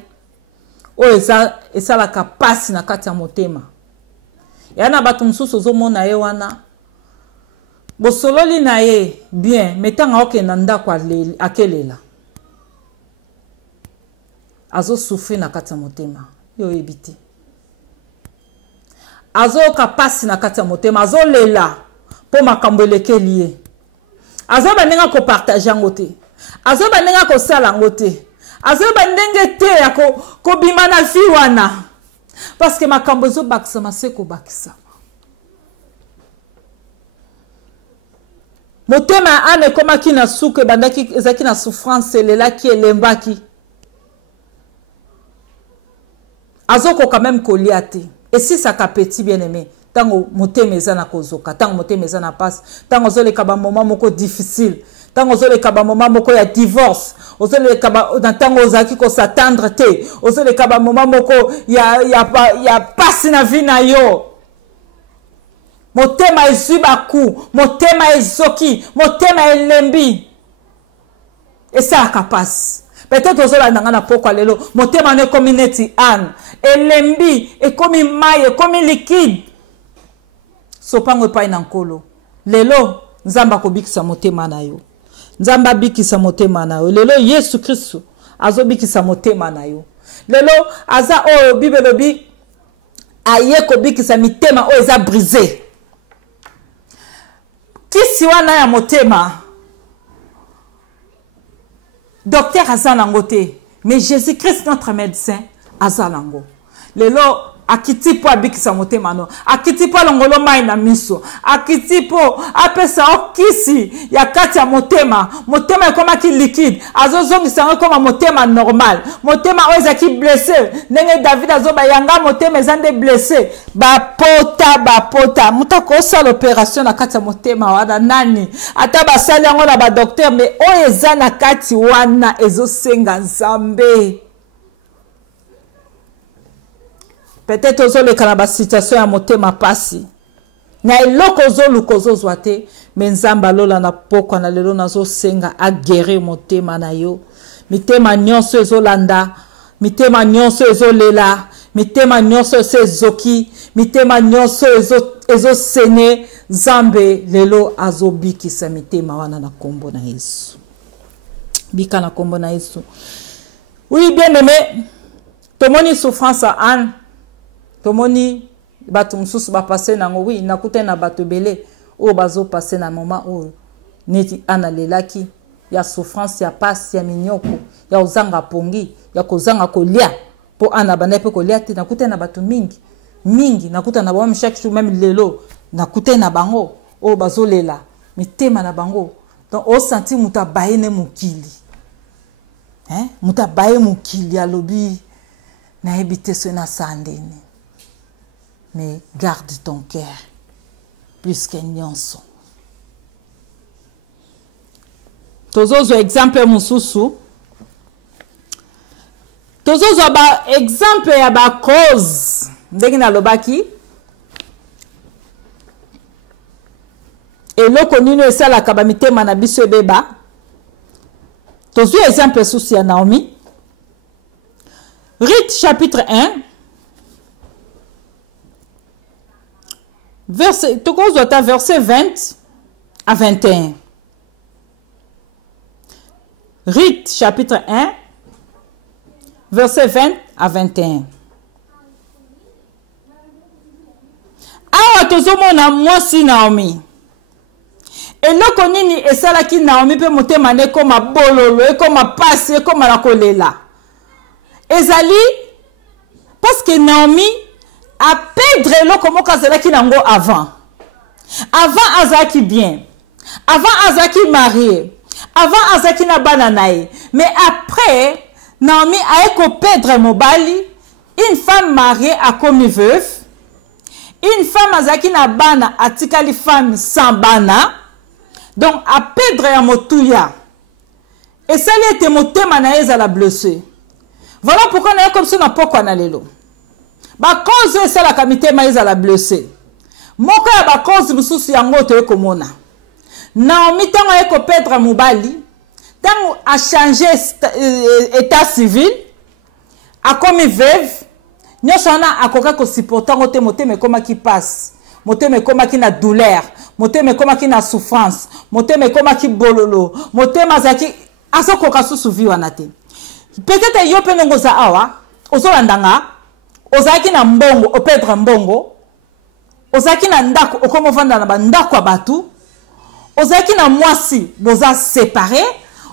o esa la kapasi na kati ya motema yana batu mususu zo mona ye wana bosololi na ye bien metanga oke na ndako akelela azo souffrir na kati ya motema yo ebiti azo kapasi na kati ya motema azo lela po makambo elekeli ye azo bandenga ko partager yango te azo bandenga ko sala yango te azo bandenge te ya ko bima na fi wana parce que makambo zo bakisa maseko bakisa motema ane koma ki na suke bandaki ezaki na souffrance lela ki elembaki azoko quand même koliate et si ça ka petit bien aimé tango motemeza na kozoka tango motemeza na passe tango zole kaba moment moko difficile tango zole kaba moment moko ya divorce ozole kaba na tango ozaki ko s'attendre te ozole kaba moment moko ya passe na vie na yo motema ezubaku motema ezoki motema elembi et ça ka passe. Peut-être ozola nanga poko lelo motema ne komi neti an elembi e komi maye komi liquide sopango pa ina nkolo lelo nzamba ko bikisa motema na yo nzamba bikisa motema na yo lelo Yesu Kristo azo bikisa motema na yo lelo aza o Bible bi aye ko bikisa mitema o eza brisé kisi wana ya motema docteur Azalangote, mais Jésus-Christ notre médecin Azalango. Lelo akiti po abikisa motema no, akiti po longolo mai na miso, akiti po apesa okisi ya kati ya motema koma ki liquide, azozongisa koma motema normal, motema oza ki blessé, nenge David azoba yanga motema ezande blessé, bapota, mutako sa l'opération na kati ya motema wada nani, ata basali yango na ba docteur mais oza na kati wana ezosenga Nzambe. Peut-être ozo le kanaba situation ya motema pasi. Na eloko ozo lukozo zwate, mais Nzamba lola na poko na lelo nazo senga a guérir motema na yo. Mitema nyonso ezo landa, mitema nyonso ezo lela, mitema nyonso ezoki, mitema nyonso ezo sene, Nzambe lelo azo bikisa mitema wana na kombo na Yesu. Bika na kombo na Yesu. Oui, bien aimé, tomoni souffrance à Anne. Tomoni bato mususu ba passer nango oui nakute na bato belé o bazo passer na moment o neti ana lelaki ya souffrance ya passe ya minyoko ya ozanga pongi ya kozanga kolia po ana bana pe kolia te nakute na bato mingi nakuta na ba chaque jour même lelo nakute na bango o bazo lela mitema na bango donc o senti muta baene mukili muta bae mukili alobi nayebi te so na sandeni. Mais garde ton cœur plus que nyonso. Tozozo exemple mususu. Tozozo ba exemple ya ba cause ndenge na lobaki. Eloko nini esalaka ba mitema na biso ebeba. Tozo exemple susu ya Naomi. Ruth chapitre 1 verset 20 à 21. Ruth chapitre 1 verset 20 à 21. Awa tozomona mwasi Naomi. Eloko nini esalaki Naomi pe motema ne koma bololo ekoma pasi ekoma na kolela. Ezali parce que Naomi a perdre eloko moko azalaki nango avant. Avant azalaki bien. Avant azalaki marié. Avant azalaki na bana nae. Mais après Naomi a eko perdre mobali. Une femme mariée a commis veuve. Une femme azalaki na bana atikali femme sans bana. Donc a perdre ya motuya. Et ça lui était motema na ezala blessé. Voilà pourquoi on est comme ça na poko na lelo. Ba cause ça la kamite ma ezala blessé. Moko ya ba cause mususu yango to ekomona. Naomi tango eko perdre mobali, tango a changé état civil, a commis veuve, nyosana akoka ko supporter ngote motema koma ki passe. Motema koma ki na douleur, motema koma ki na souffrance, motema koma ki bololo, motema zaki asoko kasusu vi wana te. Peut-être yo pe ngo za awa, ozolandanga, ozaki na mbongo, opedre mbongo, ozaki na ndako, okomo vanda na ndako abatu, ozaki na mwasi, boza séparé,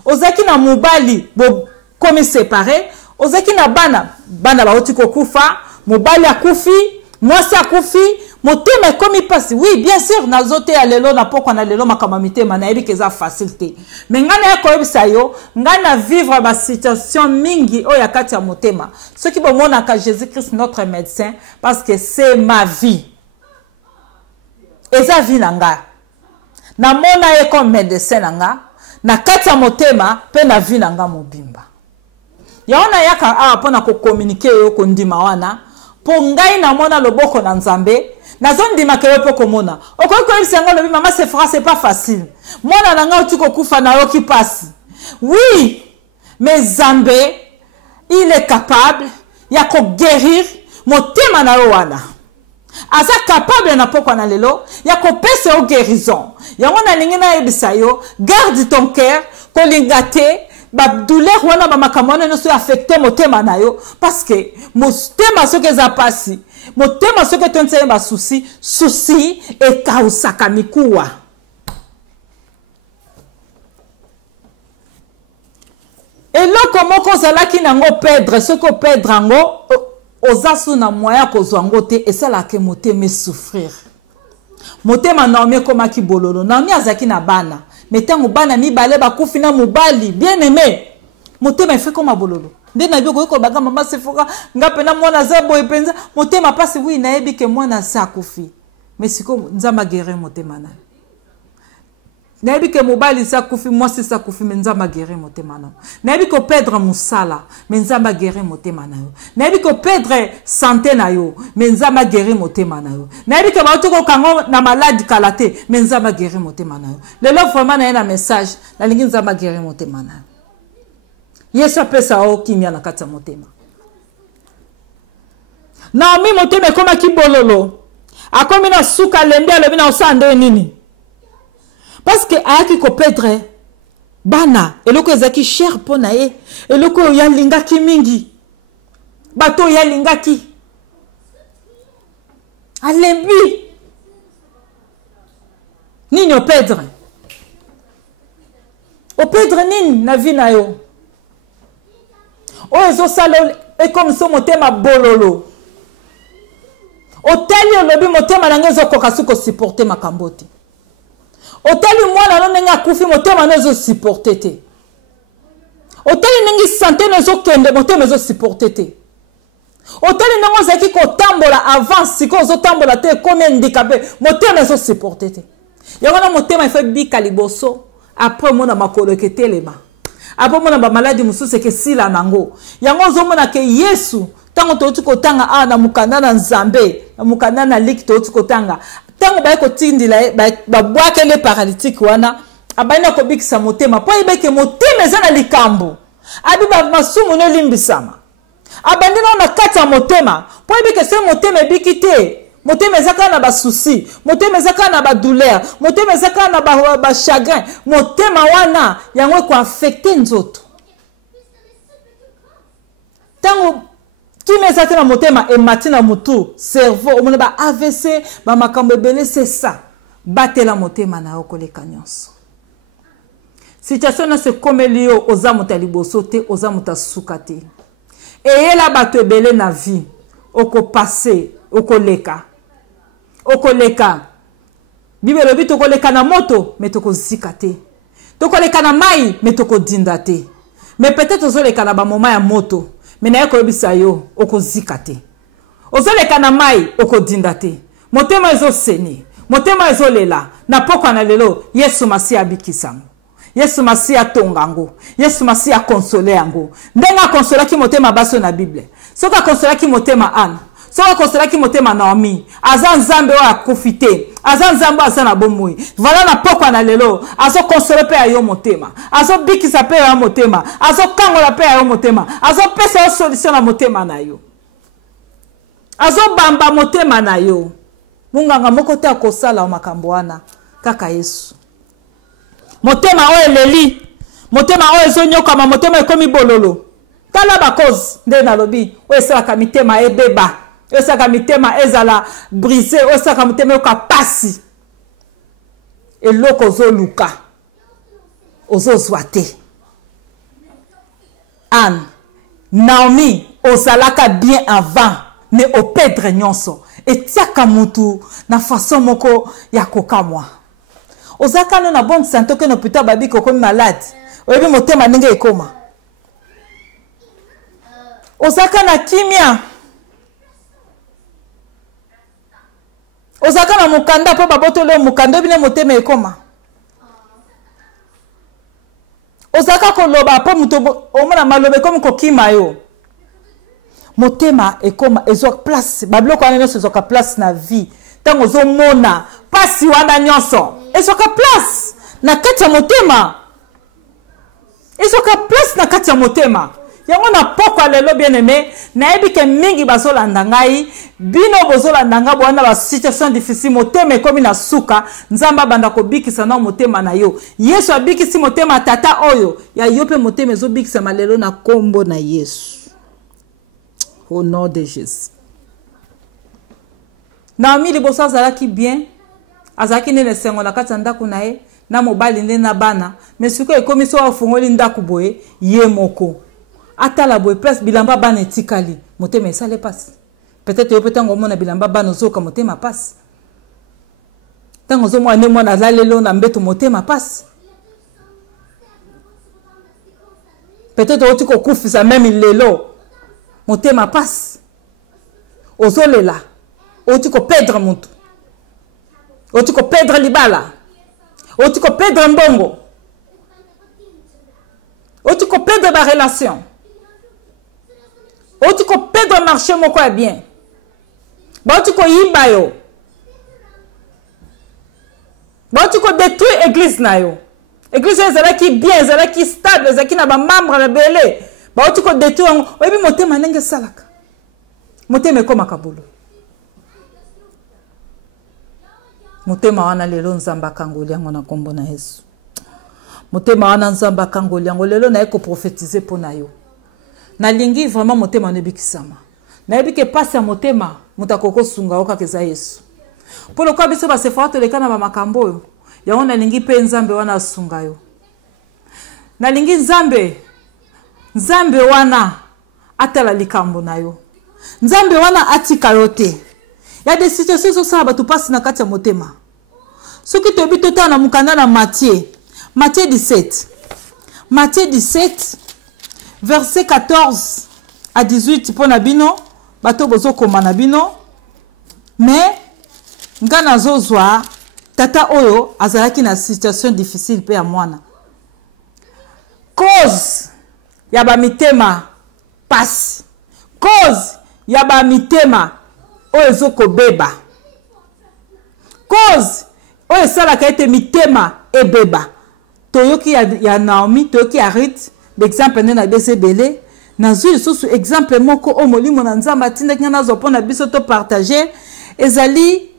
ozaki na mobali, bo komi séparé, ozaki na bana ba oti kokufa, mobali akufi, mwasi akufi, motema komi pasi. Oui, bien sûr, nazote ya lelo na poko na lelo makama mitema na ebi keza facilité. Mais ngana ya koyebisa yo, ngana vivre ba situation mingi o ya kati ya motema. Ce qui bomona ka Jésus-Christ notre médecin parce que c'est ma vie. Eza vie nanga. Na mona ye comme médecin nanga, na kati ya motema pe na vie nanga mobimba. Yaona yaka awa pona ko communiquer yo ko ndima wana. Po ngai na mona loboko na nzambe na zone ma kewe po komona okoko ibisengo lobi mama c'est fra c'est pas facile mona na nga utuko kufa na yo ki passe. Oui, mais Nzambe il est capable ya ko guérir motema na yo wana. Asa capable na poko na lelo ya ko pesa o guérison. Yango na lingi na yebisa yo garde ton cœur ko lingate ba douleur wana ba makamona no so affecter motema na yo parce que motema soke za pasi motema soke tonse ba souci et kausaka mikuwa. Et là comment ko zalaki nango perdre ce ko perdre ngo ozasu na moya ko zwango te et ça la ke motema souffrir. Motema na ome komaki bololo na mi azaki na bana. Mais tant bana mibale bakufi na mobali bien aimé motema fait comme bololo nde na biko ko baga mama sefoka ngape na mwana za boy penza motema passe oui na yebi ke mwana sa kufi mais siko nzamba guérir motema na yebi ke mobali sa kufi moi c'est sa kufi mais nzamba guérir motema na yebi ko perdre musala mais nzamba guérir motema na yebi ko perdre santé na yo mais nzamba guérir motema na yo na yebi ke ba otoko kango na maladie kalate mais nzamba guérir motema na yo lelo vraiment na un message na lingi nzamba guérir motema na yo yesu pesa o kimia na kati ya motema. Naomi motema koma kibololo akomi na suka lembe alobi na osande nini parce que ayaki ko perdre bana eloko ezaki cher pona ye eloko ya lingaki mingi bato ya lingaki alembi nini o perdre nini na vie na yo o ezo sala e comme so motema bololo oteli olobi motema na ngezo koka suko supporter makamboti oteli mwana no nenga kufi motema nezo supporter te oteli nengi santé nezo kende motema nezo supporter te otali nango zaki ko tambola avant siko zo tambola te comme handicapé motema zo supporter te yango na motema fait bika liboso après mona makolo ke telema après mona ba maladie mususu ke sila nango yango zo mona ke Yesu tango to ko tanga na mukanda na Nzambe na mukanda na liki to ko tanga tango ba ko tindila ba bwake le paralytique wana abaina ko bikisa motema po ibeke motema za na likambo abi ba masumu no limbisama abandina na kati ya motema po ibeke se motema bikite motema ezaka na ba souci motema ezaka na ba douleur motema ezaka na ba chagrin motema wana yango ko affecter nzoto tango kimezate na motema e matina mutu cerveau omona ba AVC ba makambo ebele c'est ça batela motema na okoleka nyonso situation na se komelio ozamuta liboso te ozamuta suka te eyela bato ebele na vie okopase okoleka bibelo bi tokoleka na moto mais tokozika te tokoleka na mai mais tokodinda te mais peut-être ozoleka na ba moment ya moto mais na koyebisa yo okozika te ozoleka na mai okodinda te motema ezoseni motema ezolela na pokwa na lelo Yesu Masiya abikisango Yesu Masiya tongango Yesu Masiya console yango ndenga consola ki motema baso na Bible soka consola ki motema Anne soka consola ki motema Naomi aza Nzambe wa kufite aza Nzambe aza na bomoi voilà na pokwa na lelo azo console pe ayo motema azo bikisa pe ayo motema azo kangola pe ayo motema azo pesa solution na motema na yo azo bamba motema na yo munganga moko te akosala makambo wana kaka Yesu motema oyo eleli motema oyo ezonyokama motema ekomi bololo tala bakozi nde nalobi oyo esalaka mitema ebeba oyo esalaka mitema ezala brise oyo esalaka mitema yoka pasi eloko ozoluka ozozwa te Anne Naomi ozalaka bien avant mais opedre nyonso etiaka mutu na façon moko ya kokamwa ozaka na bonne santé que no puta babi ko malade oyebi motema ndenge ekoma ozaka na kimia ozaka na mukanda po babotolo mukanda bine motema ekoma ozaka ko loba po muto omona malobe comme ko kima yo motema ekoma ezo place babloko wana nyonso ezoka place na vie tango zo mona pasi wana nyonso ezoka place na kati ya motema ezoka place na kati ya motema yango na pokwa lelo bien aimé nayebi ke mingi bazolanda ngai bino bozolanda nga bwana ba situation difficile motema ekomi na suka Nzamba banda ko bikisa na motema na yo Yesu abikisi motema tata oyo ya yo pe motema ezobikisa malelo na kombo na Yesu au nom de Jésus. Naomi liboso azalaki bien azalaki nene sengo na kati ndako na ye na mobali nde na bana mais siko ekomi so afungoli ndako boye ye moko atala boye place bilamba bana etikali motema esale passe peut-être yo petango mona bilamba bana ozoka motema passe tango zo mwana mwana lalelo na mbeto motema passe peut-être otiko kufisa même lelo motema passe ozolela otiko perdre mutu otiko perdre libala otiko perdre mbongo otiko perdre ba relation otiko perdre marché moko ya bien ba otiko yimba yo ba otiko détruire église na yo église ezalaki bien ezalaki stable ezalaki na ba membre na belé ba otiko détruire oyebi motema ndenge salaka motema ekoma kabulu motema wana lelo Nzamba kangoli yango na kombo na Yesu motema wana Nzamba kangoli yango lelo na eko prophétiser pona yo na lingi vraiment motema nebikisama na ebike passe ya motema mutakoko sunga oka keza Yesu polo kwa biso ba sefato lekana ba makambo yo yango na lingi pe Nzambe wana sunga yo na lingi Nzambe wana atala likambo na yo Nzambe wana atika yo te ya des situations ça ba tu passe na kati ya motema soki to bito ta na mukanda na Matthieu 17 verset 14 à 18 pona bino bato bozo komana bino mais nga nazozwa tata oyo azalaki na situation difficile pe ya mwana cause ya ba mitema pasi cause ya ba mitema oyo ezokobeba cause oyo esalaka ete mitema ebeba toyoki ya Naomi toyoki ya Ruth l'exemple nde na biso ebele nazwi lisusu exemple moko o molimo na Nzambe atindaki nga nazwa mpo na biso to partager ezali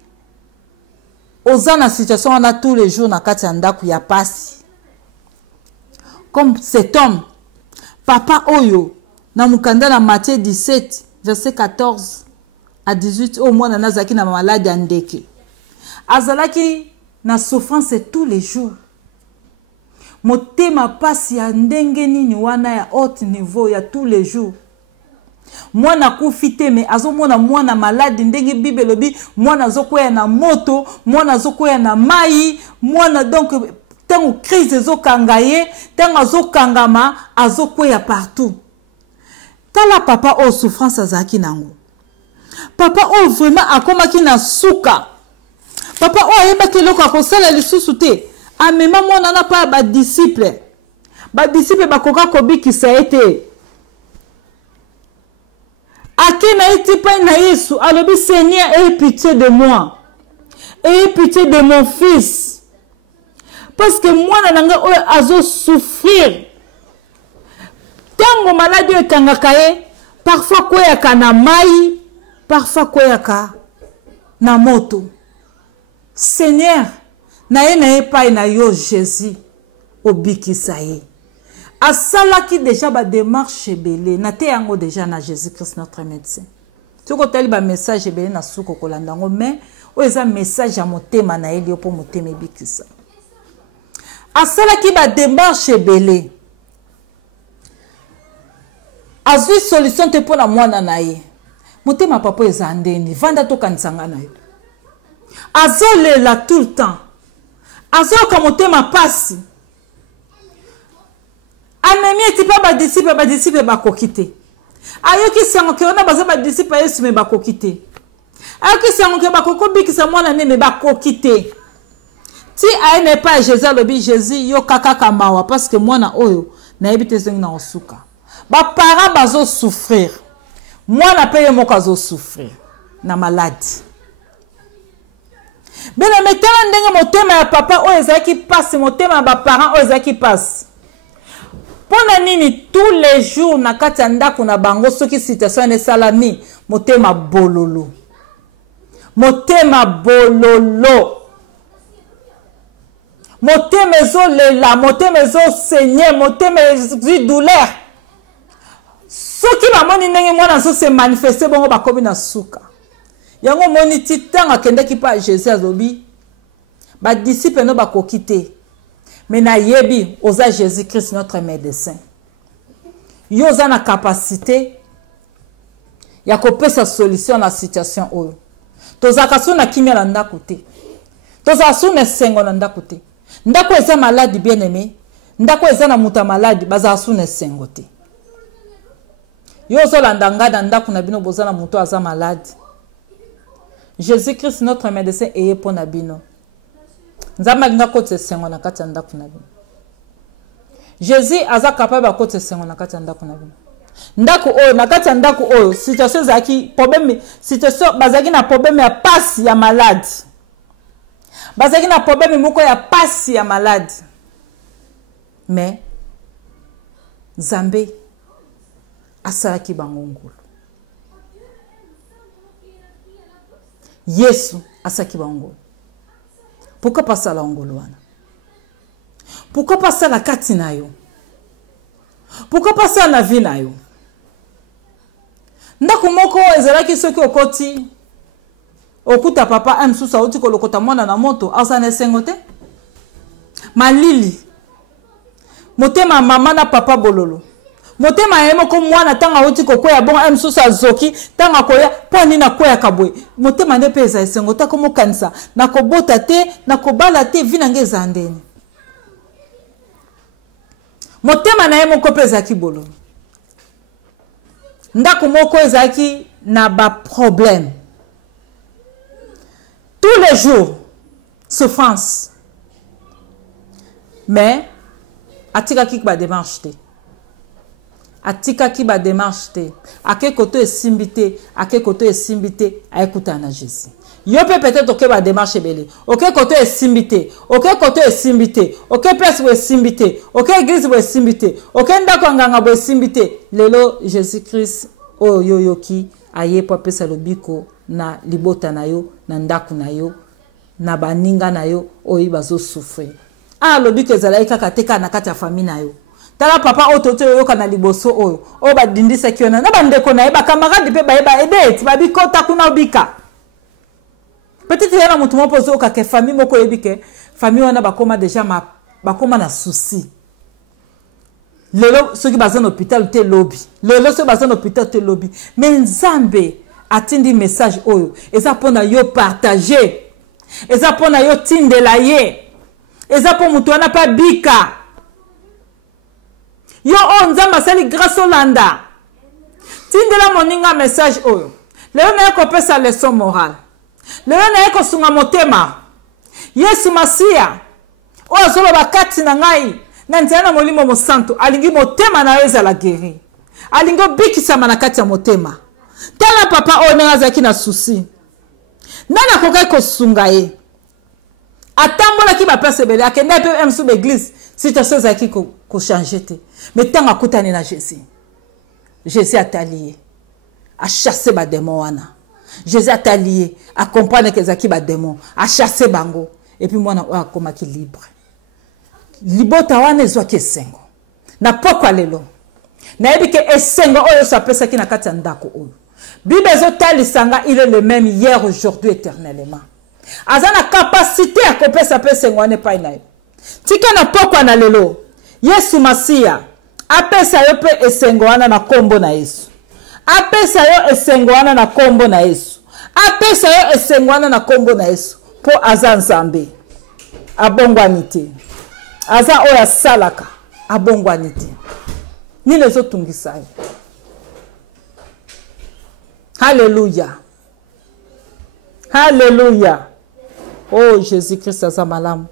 oza na situation wana tous les jours na kati ya ndako ya pasi comme cet homme papa oyo na mukanda na Matthieu 17 verset 14 à 18 au mwana nazaki na malade ya ndeke azalaki na souffrance tous les jours motema pasi ya ndenge nini wana ya haut niveau ya tous les jours mwana kufite me azomona mwana malade ndenge Bible lobi mwana azokwea na moto mwana azokwea na mai mwana donc tango crise ezokanga ye tango azokangama azokwea partout tala papa o souffrance azaki nango papa o vraiment akomaki na suka papa o ayebaki eloko akosala lisusu te amema mwana na pa ba disciple bakoka kobikisa ete akena eti pa na Yesu alobi Seigneur aie pitié de moi aie pitié de mon fils parce que mwana nanga oyo azo souffrir tango maladi ekangaka ye parfois kweyaka na mai parfois kweyaka na moto Seigneur na ye pa na yo Jésus obikisa ye asalaki déjà ba démarche ebele na te yango déjà na Jésus-Christ notre médecin toko tali ba message ebele na suko kolanda ngo mais oyo eza message ya motema na ye li po motema ebikisa asalaki ba démarche ebele azwi solution te po na mwana na ye motema papa eza ndeni vanda tokanisanga na ye azolela tout le temps azoka motema pasi amemi eti pa badisiple bakoki te ayoki sango ke wana baza badisiple Yesu me bakoki te ayoki sango ke bakoko bikisa mwana ne me bakoki te ti aene pa Jésus alobi Jésus yo kaka mawa parce que mwana oyo nayebi te zongi na osuka baparents bazo souffrir mwana pe ye moko azo souffrir na maladie bena metala ndenge motema ya papa oyo ezalaki pasi motema ya baparents oyo ezalaki pasi pona nini tous les jours na kati ya ndako na bango soki situation esalami motema bololo motema ezolela motema ezosenye motema ezwi douleur soki bamoni ndenge mwana azose manifeste bongo bakomi na suka yango moni ti ntango akendaki pa Jésus alobi badisiple no bakoki te mais nayebi oza Jésus-Christ notre médecin yo oza na capacité ya kopesa solution na situation oyo tozaka so na kimia na ndako te tozaka so na esengo na ndako te ndako eza maladi bien aimé ndako eza na muta maladi bazaka so na esengo te yo ozolanda nga na ndako na bino boza na muto aza maladi Jésus-Christ notre médecin eye mpo na bino Nzambe alinga kotisa esengo na kati ya ndako na bino Jésus aza capable akotisa esengo na kati ya ndako na bino ndako oyo na kati ya ndako oyo situation ezalaki problème situation bazalaki na problème ya pasi ya malade bazalaki na problème moko ya pasi ya malade mais Nzambe asalaki bango ngulu Yesu asalaki bango ngulu. Pourquoi pas ça la ngolwana? Pourquoi pas ça la kati na yo? Pourquoi pas ça na vie na yo? Ndako moko ezalaki soki okoti okuta papa amsusa oti kolokota mwana na moto asana sengote malili motema mama na papa bololo motema yemo ko mwana tanga oti kokoya bon amsusa zoki tanga koya poni na koya kabwe motema nde peza esengota ko mokanisa na kobota te na kobala te vina ngeza ndeni motema na yemo ko peza ki bololo ndako moko ezaki na ba problème. Tous les jours souffrance. Mais atika ki ba démarche te. Atika ki ba démarche te. A quel côté esimbité, a quel côté esimbité a écouter na Jésus. Yo peut-être OK ba démarche belé. OK côté esimbité, OK côté esimbité, OK place bo esimbité, OK église bo esimbité, OK ndako nganga bo esimbité. Lelo Jésus-Christ o yoyoki aye po pesa lobiko na libota na yo, na ndako na yo, na baninga na yo oyi bazo souffrir. Ah lobiko ezala kaka teka na kati ya famille na yo. Tala papa ototo yo kana liboso oyo. O ba dindisa kiona na bandeko na ye ba camarade pe ba eba edit ba bikota kuna obika. Peut-être yana mutu mo pozo ka ke famille moko yebike, famille wana bakoma déjà bakoma na souci. Lelo soki bazana hôpital te lobby. Lelo soki bazana hôpital te lobby. Mais Nzambe atindi message oyo. Eza pona yo partager. Eza pona yo tindela ye. Eza po mutu wana pa bika. Yo Nzambe asali grâce Olanda. Tindela moninga message oyo. Lelo na ko pesa leçon morale. Lelo na ko sunga motema. Yesu Masia. Oyo solo bakati na ngai. Na nzana molimo mo santo alingi motema na weza la guéri. Alingo bikisa manakati ya motema. Tala papa o na zaki na souci. Nana kokai ko sunga ye. Atambola ki ba pese bele akenda pe emsu l'église situation zaki ko changer te. Mais tanga kutani na Jésus. Jésus a talié a chasser ba démon wana. Jésus a talié a comprendre que zaki ba démon a chasser bango et puis moi na o akomaki libre. Libota wana ezwaki esengo. Na pokwa lelo. Na ebike esengo oyo sa pesa ki na kati ya ndako oyo. Bible ezotalisanga il est le même hier aujourd'hui éternellement. Azana capacité à kopesa pesa ngwane pa inayo. Tika na pokwa na lelo. Yesu Masia apesa yo pe esengo wana na kombo na Yesu. Apesa yo esengo wana na kombo na Yesu. Apesa yo esengo wana na kombo na Yesu. Po aza Nzambe. Abongwanite. Aza oya salaka abongwanite. Ni les autres tungisa. Alléluia. Alléluia. Oh Jésus-Christ aza malamu.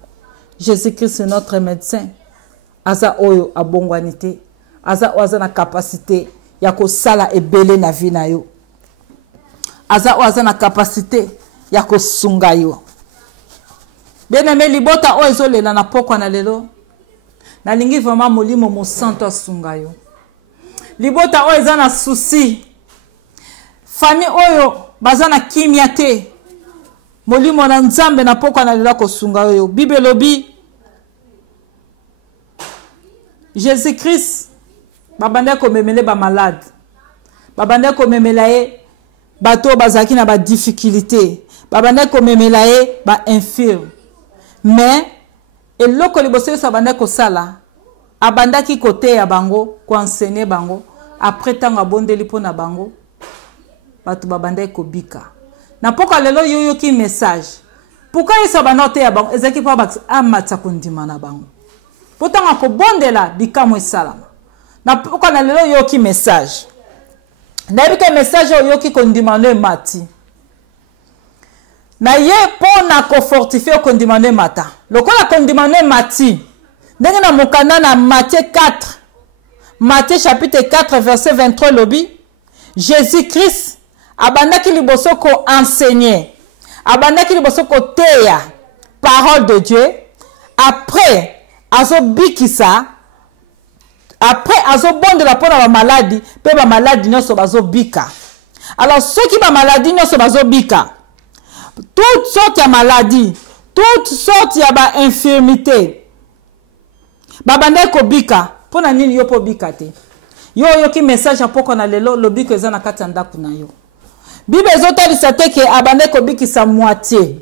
Jésus-Christ est notre médecin. Aza oyo abongwanite. Aza oza na capacité ya ko sala ebele na vie na yo. Aza oza na capacité ya ko sunga yo. Bien-aimé libota o ezolela na pokwa na lelo. Na lingi vraiment molimo mo santo asunga yo. Libota o eza na souci. Famille oyo bazana kimia te. Molimo na Nzambe na pokwa na lelo ko sunga yo. Bible lobi Jésus-Christ babande ko memele ba malade. Babande ko memela ye bato bazaki na ba difficulté. Babande ko memela ye ba infirme. Mais eloko liboso so abanda ko sala abandaki côté ya bango ko enseigner bango après tanga bondeli pona bango batu babanda ko bika na poko lelo yoyo ki message pourquoi ils so banote ya bango ezaki pa ba amatsa kondima na bango potanga ko bondela bikamo esalama na poko na lelo yoyo ki message na bika message yoyo ki kondima no mati na ye pona ko fortifier kondimane mata. Lokola kondimane mati. Ndenge na mokanda na Matthieu 4. Matthieu chapitre 4 verset 23 lobi. Jésus-Christ abandaki liboso ko enseigner. Abandaki liboso ko teya parole de Dieu. Après azo bikisa. Après azo bonde la pona ba maladie, pe ba maladie nyonso bazo bika. Alors ceux qui ba maladie nyonso bazo bika. Toutes sortes de maladies, toutes sortes de infirmités. Babande ko bika, pona nini yo po bika te. Yo ki message apoko na lelo lobiko eza na kati ndaku na yo. Bible ezotalisa te ke abande ko bikisa moitié.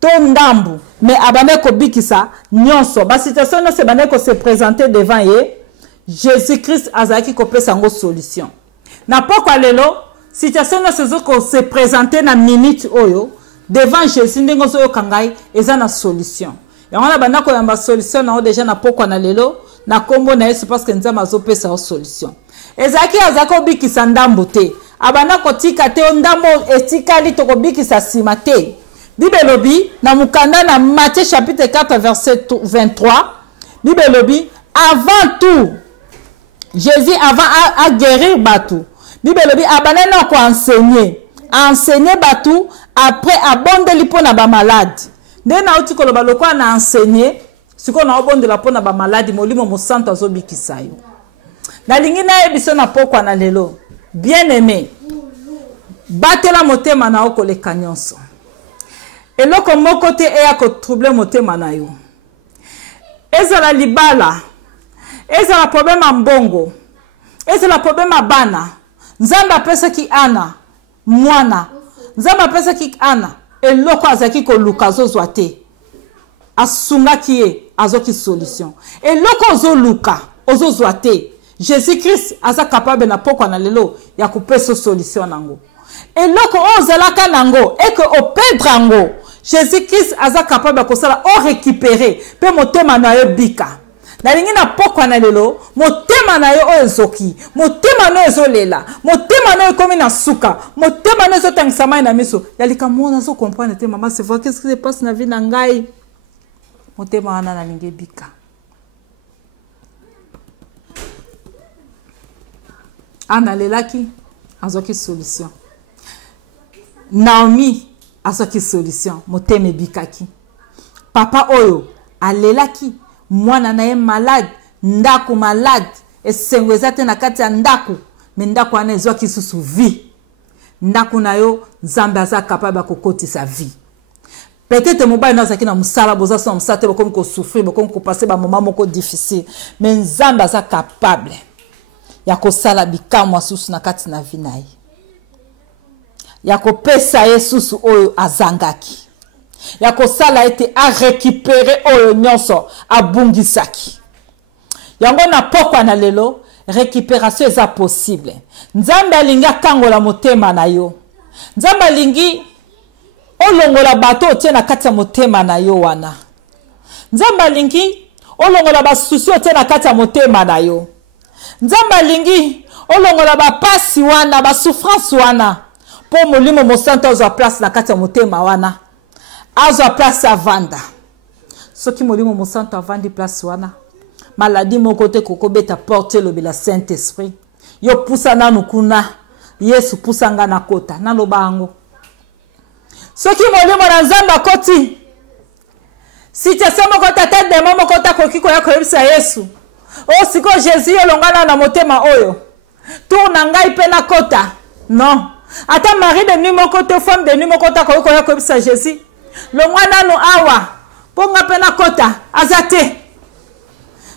To ndambu, mais abande ko bikisa nyonso. Ba situation no se bande ko se présenter devant ye. Jésus-Christ azaki ko pesa ngo solution. Na poko lelo situation no se présenter na minute oyo. Devant Jésus ndenge so yokangai eza na solution. Yango bana ko yamba solution na déjà na pokwa na lelo na kombo na Yesu parce que Nzambe azopesa solution. ezaki azako bikisa ndambo te abana kotika te ndambo etikali tokobikisa sima te Bible lobi na mukanda na Matthieu chapitre 4 verset 23 Bible lobi avant tout Jésus avant à guérir Batou Bible lobi abana na ko enseigner Batou après abonde lipo na ba malade nde na uti koloba lokwa na enseigner siko na obonde la pona ba malade molimo mo santo azobikisa yo na lingi na ebiso na pokwa na lelo bien aimé batela motema na okoleka nyonso eloko moko te eya ko trouble motema na yo ezala libala ezala problème mbongo ezala problème bana nzambe apesa ki ana mwana nzambe apesa ki ana eloko azaki ko luka zozwa te asunga ki ye azoki solution eloko ozoluka ozozwa te Jésus Christ aza capable na pokwa na lelo ya kupesa solution nango eloko ozalaka nango et que o perdre ngo Jésus Christ aza capable ko sala o récupérer pe motema na yo bika na lingi na pokwa na lelo motema na yo ezoki motema no ezolela motema no ekomi na suka motema no ezotangisa mai na miso yalika mona zo comprendre te maman c'est vrai qu'est-ce qui se passe na vie na ngai motema wana na lingi bika ana lelaki azoki solution Naomi azoki solution motema bikaki papa oyo alelaki mwana na ye malade ndako malade esengo ezate na kati ya ndako me ndako wana ezwaki susu vie ndako na yo nzambe aza capable kokotisa vie peut-être mobali na azaki na musala boza so musate bokomi ko souffrir bokomi ko passer ba moment moko difficile mais nzambe aza capable ya kosala bikamwa susu na kati na vie na ye ya kopesa ye susu oyo azangaki ya kosala ete a récupérer oyo nyonso abungisaki yango na pokwa na lelo récupération eza possible nzambe alingi akangola motema na yo nzambe alingi olongola bato otie na kati ya motema na yo wana nzambe alingi olongola basusi otie na kati ya motema na yo nzambe alingi olongola bapasi wana basouffrance wana po molimo mosanto azwa place na kati ya motema wana azwa place avanda soki molimo mosanto avandi place wana maladie moko te kokobeta porte lobi la Saint Esprit yo pusa nanu kuna Yesu pusa nga na kota naloba yango soki molimo na nzambe akoti situation moko tata demo moko takoki koya koyebisa Yesu o siko Jésus olongana na motema oyo tourna ngai pe na kota non ata mari de nuit moko te femme de nuit moko takoki koya koyebisa Jésus longwana no awa ponga pe na kota azate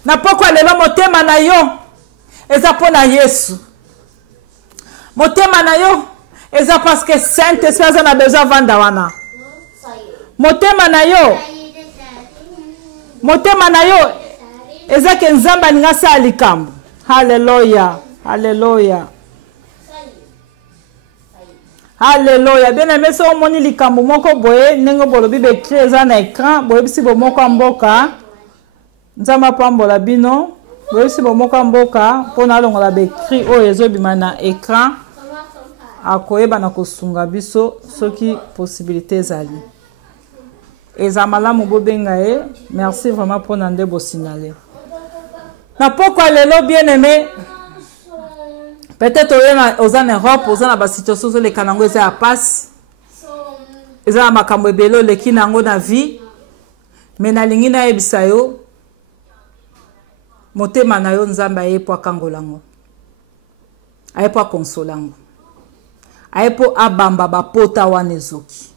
na pokwa lelo motema na yo eza pona Yesu motema na yo eza parce que Saint Esprit aza na besoin vanda wana motema na yo eza ke nzambe alinga sala likambo haleluya haleluya haleluya bien aimé so moni likambo moko boye ndenge bolobi bekri eza na écran boye bisi bomoko mboka nzamba pambola bino boye bisi bomoko mboka pona alongola bekri oyo ezobima na écran akoyeba na kosunga biso soki possibilité ezali eza malamu bobenga ye merci vraiment pona nde bosinale na pokwa lelo bien aimé peut-être aux en Europe aux en situation les kanango eza ya passe eza na makambo ebelo leki nango na vie mais na lingi na yebisa yo motema na yo nzambe ayepo akangolango ayepo akonsolango ayepo abamba bapota wana ezoki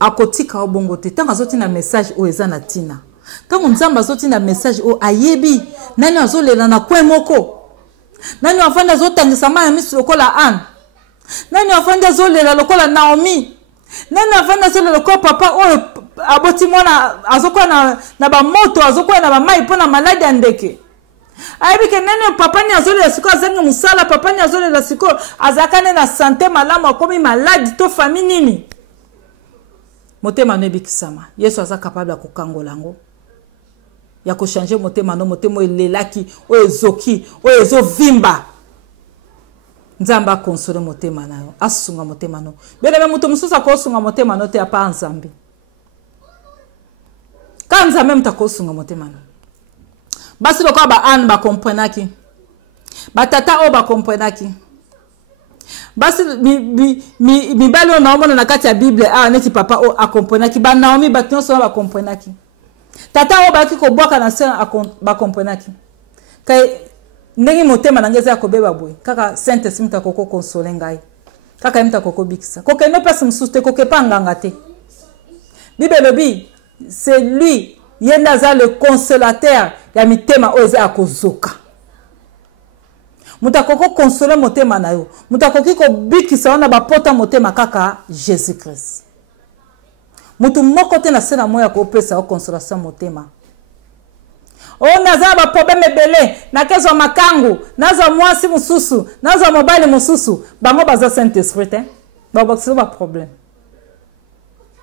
akotika obongo te tanga zoti na message o eza na tina tango nzambe azoti na message o ayebi nani azolela na kwe moko nani afanda zotangisa maya misu lokola Anne nani afanda zolela lokola Naomi nani afanda zolela lokola papa oyo aboti mwana azokuwa na ba moto azokuwa na ba mai pona maladi andeke ayebi ke nani papa ni azolela siko azangi musala papa ni azolela siko azakane na santé malamu akomi maladi to famille nini motema nebikisama Yesu aza capable kokangola ngo ya ko changer motema no motema elelaki o ezoki o ezovimba nzamba konsole motema na yo asunga motema no bele mutu mususa ko sunga motema no te apa nzambe kanza même ta ko sunga motema no basi lokwa ba an ba comprenaki ba tata o ba comprenaki basi mi balo na omona na kati ya Bible neti papa o akomprenaki ba Naomi ba tonso ba comprenaki tata o ba ki ko boka na sen ba comprenaki kai ndenge motema na ngeza ko beba boy kaka Sainte Simta koko console ngai kaka imta koko bikisa ko ke no passe msuste ko ke panganga te Bible lobi c'est lui yenaza le consolateur ya mitema oza akozoka mutakoko console motema na yo mutakoko ko bikisa wana ba pota motema kaka Jésus Christ mutu moko te na sena moya ko pesa o consolation motema o naza ba problème ebele na kezo makangu naza mwasi mususu naza mobali mususu bango baza Saint-Esprit ba boxo ba problème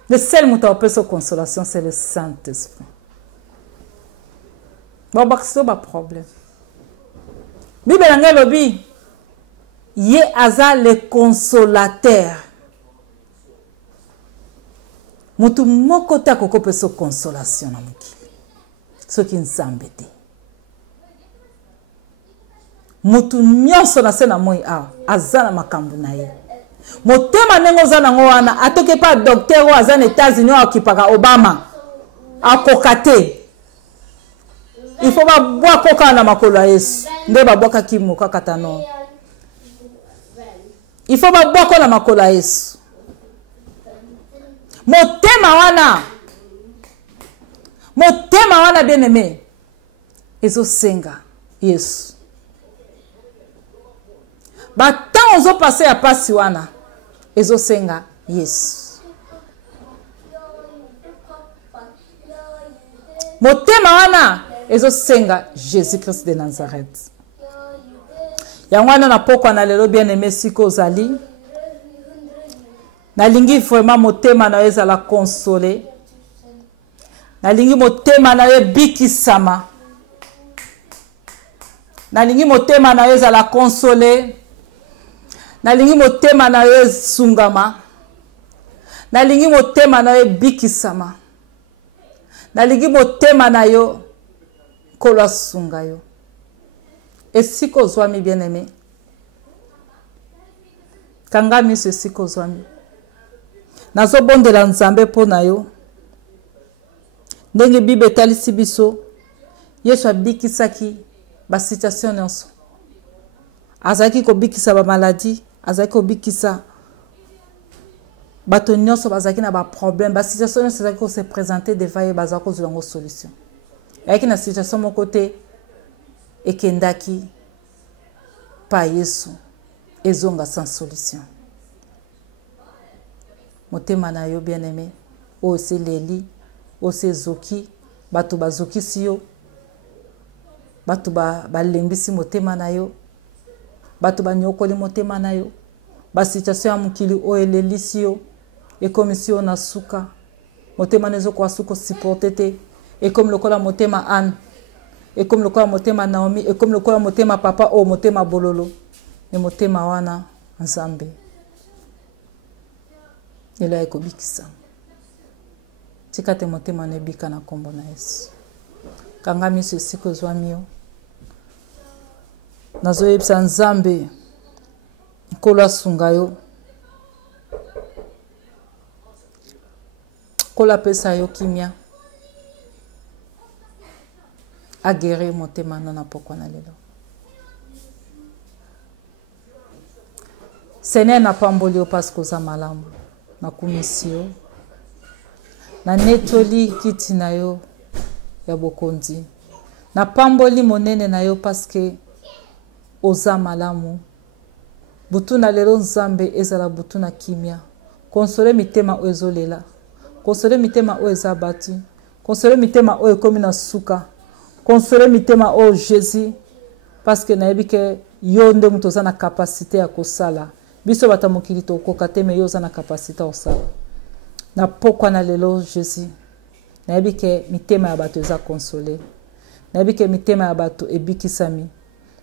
le seul muta o pesa consolation c'est le Saint-Esprit ba boxo ba problème Bible nga lobi ye aza le consolateur mutu moko ta koko peso consolation na mokili soki nzambe te mutu nyonso na se na moi aza na makambo na ye motema ndenge oza nango wana atoke pa docteur o aza na États-Unis o akipaka Obama akoka te il faut ba boa koka na makolo ya Yesu nde ba boka kimo kaka tano il faut ba boa ko na makolo ya Yesu motema wana bien aimé ezo senga Yesu ba temps ozo passer ya pasi wana ezo senga Yesu motema wana ezo senga Jésus Christ de Nazareth yango wana na pokwa na lelo bien aimé siko zali nalingi vraiment motema na ezala consoler nalingi motema na bikisama nalingi motema na ezala consoler nalingi motema na sungama nalingi motema na bikisama nalingi motema na yo kolo sunga yo esiko zwami bien aimé kanga miso esiko zwami nazo bondela nzambe pona yo ndenge Bible talisi biso Yesu abikisaki ba situation nyonso azaki ko bikisa ba maladie azaki ko bikisa bato nyonso bazaki na ba problème ba situation nyonso azaki ko se présenter devant ye bazako zulango solution ayaki na situation moko te ekendaki pa Yesu ezonga sans solution motema na yo bien aimé o se leli o se zoki bato bazoki siyo bato balembisi motema na yo bato banyokoli motema na yo ba situation ya mukili o elelisi yo ekomisi yo na suka motema nezo kwa suko supporter te et comme le kola motema Anne et comme le kola motema Naomi et comme le kola motema papa o motema bololo et motema wana nzambe ela ekobikisa tikate motema nebika na kombo na Yesu kanga miso siko zwami yo nazo yebisa nzambe kola sunga yo kola pesa yo kimia agere motema na pokwa na lelo Seigneur na pamboli yo parce que za malamu na kumisio na netoli kiti na yo ya bokonzi na pamboli monene na yo parce que oza malamu butu na lelo nzambe ezala butu na kimia konsole mitema o ezolela konsole mitema o ezabati konsole mitema o ekomi na suka konsole mitema o Jésus parce que nayebi ke yo nde mutu oza na capacité ya kosala biso bata mokili tokoka te me yo oza na capacité ya kosala na pokwa na lelo Jésus nayebi ke mitema ya bato eza konsole nayebi ke mitema ya bato ebikisami,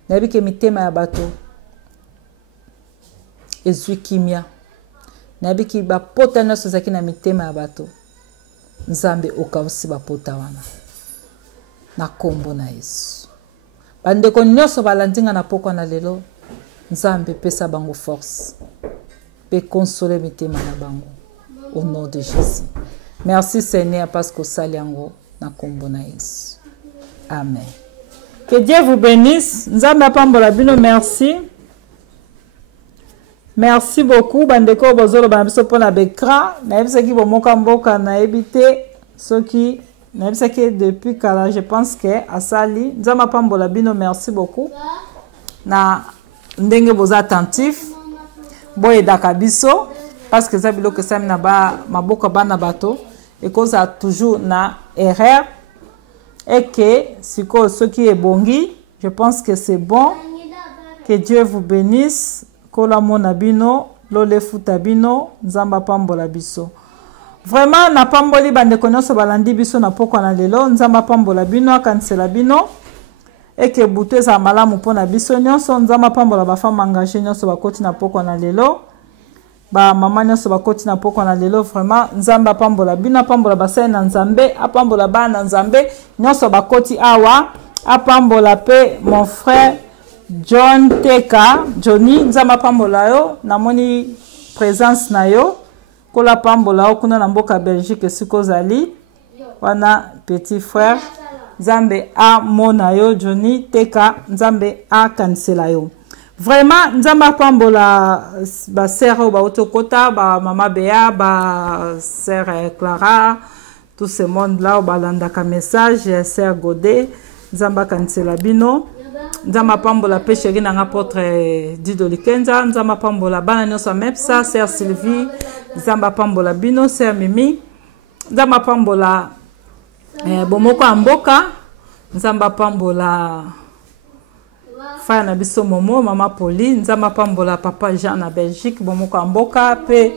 nayebi ke mitema ya bato ezwi kimia, nayebi ke bapota nyonso ezalaki na mitema ya bato Nzambe okausi bapota wana na kombo na Yesu. Bandeko nyonso balandinga na pokwa na lelo, Nzambe pesa bango force pe consoler mitema na bango au nom de Jésus. Merci Seigneur parce que osali yango na kombo na Yesu. Amen. Que Dieu vous bénisse. Nzambe apambola bino, merci. Merci beaucoup. Bandeko bozolo banabiso pona bekra. Naebisaki bomoka mboka na ebite. Soki naebisaki depuis kala, je pense que asali. Nzambe apambola bino, merci beaucoup. Na ndenge boza attentif. Boye dakabiso. Parce que ça biloko sami na ba maboka bana bato. Et cause a toujours na erreur. Et que ce qui est bongi, je pense que c'est bon. Que Dieu vous bénisse. Kola mona bino, lole futa bino, nzamba pambola biso. Vraiment na pamboli bande konyoso balandi biso na poko na lelo, nzamba pambola bino, akansela bino. Et que butu eza malamu pona biso nyonso, nzamba pambola ba femme engagée nyonso bakoti na poko na lelo. Ba mama nyonso bakoti na poko na lelo, vraiment nzamba pambola bino, pambola basai na nzambe, apambola bana nzambe nyonso bakoti awa, apambola pe mon frère John Teka, Johnny, nzamba pambola yo, namoni présence na yo, kola pambola yo kuna na mboka Belgique siko zali, wana petit frère, nzambe a mona yo, Johnny Teka, nzambe a kansela yo. Vraiment, nzamba pambola ba sœur ba otokota, ba mama Béa, ba sœur Clara, tout ce monde là, ba landaka message, sœur Godé, nzamba kansela bino. Nzamba pambola pe chéri na apôtre Dido Likenza, nzamba pambola bana nyonso mepsa, sœur Sylvie, nzamba pambola bino, sœur Mimi, nzamba pambola bomoko amboka, nzamba pambola faya na biso Momo, mama Pauline, nzamba pambola papa Jean na Belgique, bomoko amboka pe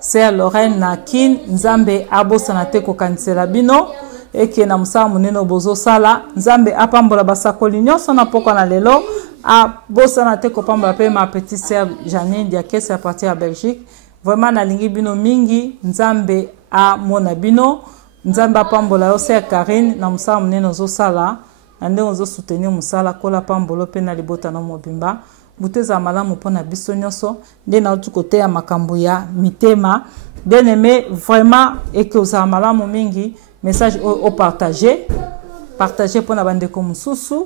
sœur Lorraine na Kin, nzambe abosa na te kokanisela bino. Eke na musala munene bozo sala, nzambe apambola basakoli nyonso na poko na lelo, abosa na te kopambola pe ma petite sœur Janine Diakese à partir à Belgique. Vraiment na lingi bino mingi, nzambe a mona bino, nzambe apambola yo sœur Karine na musala munene ozo sala, ande ozo soutenir musala kola pambolo pe na libota na mobimba. Buteza malamu pona biso nyonso, nde na utu kote ya makambo ya mitema. Bien aimé, vraiment, et que oza malamu mingi, message au partager pour na bande comme susu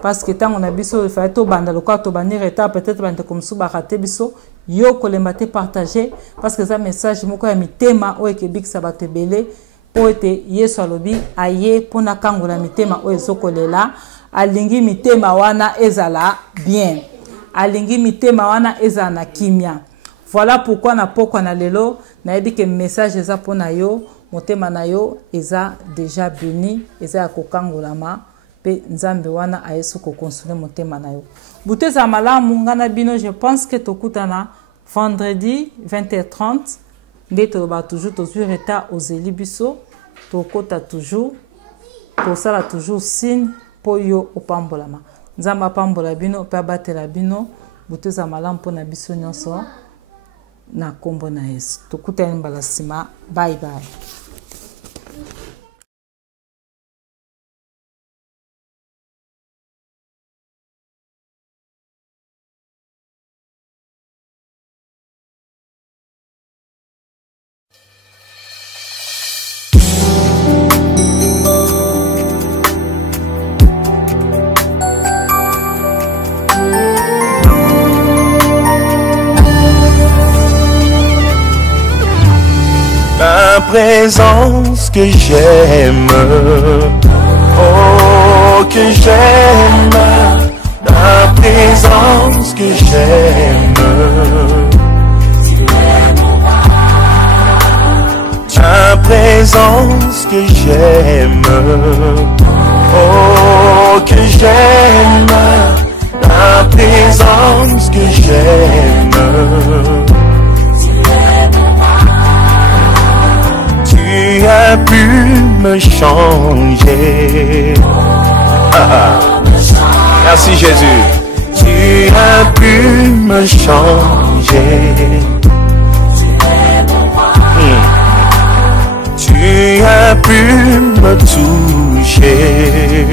parce que tant on a biso il fallait to banda le quarto banir état peut-être bande comme susu ba raté biso yo kolemba te partager parce que ça message moko ya mitema o ekebik sabate belé po ete Yesu alobi aye pona kangola mitema o ezokolela alingi mitema wana ezala bien alingi mitema wana ezana kimia. Voilà pourquoi na poko na lelo na yebi ke message eza pona yo motema na yo eza déjà béni, eza kokangolama pe nzambe wana ayesu ko consoler motema na yo. Buteza malamu ngana bino, je pense que tokutana vendredi 20h30 ndeto ba toujours tozwi retard aux elibiso tokota toujours tosala toujours signe po yo opambolama. Nzamba apambola bino pe abatela bino, buteza malamu pona biso nyonso na kombo na Yesu. Tokutana mbala sima. Bye bye. Présence que j'aime, oh que j'aime, ta présence que j'aime, ta présence que j'aime, oh que j'aime, ta présence que j'aime. Tu as pu me changer, Merci Jésus. Tu as pu me changer. Tu as pu me toucher.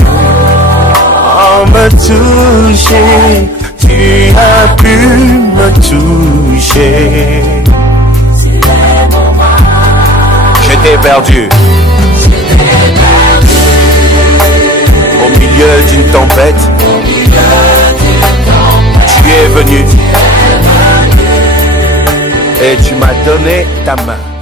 Oh, me toucher. Tu as pu me toucher. J'étais perdu. Au milieu d'une tempête. Tu es venu. Et tu m'as donné ta main.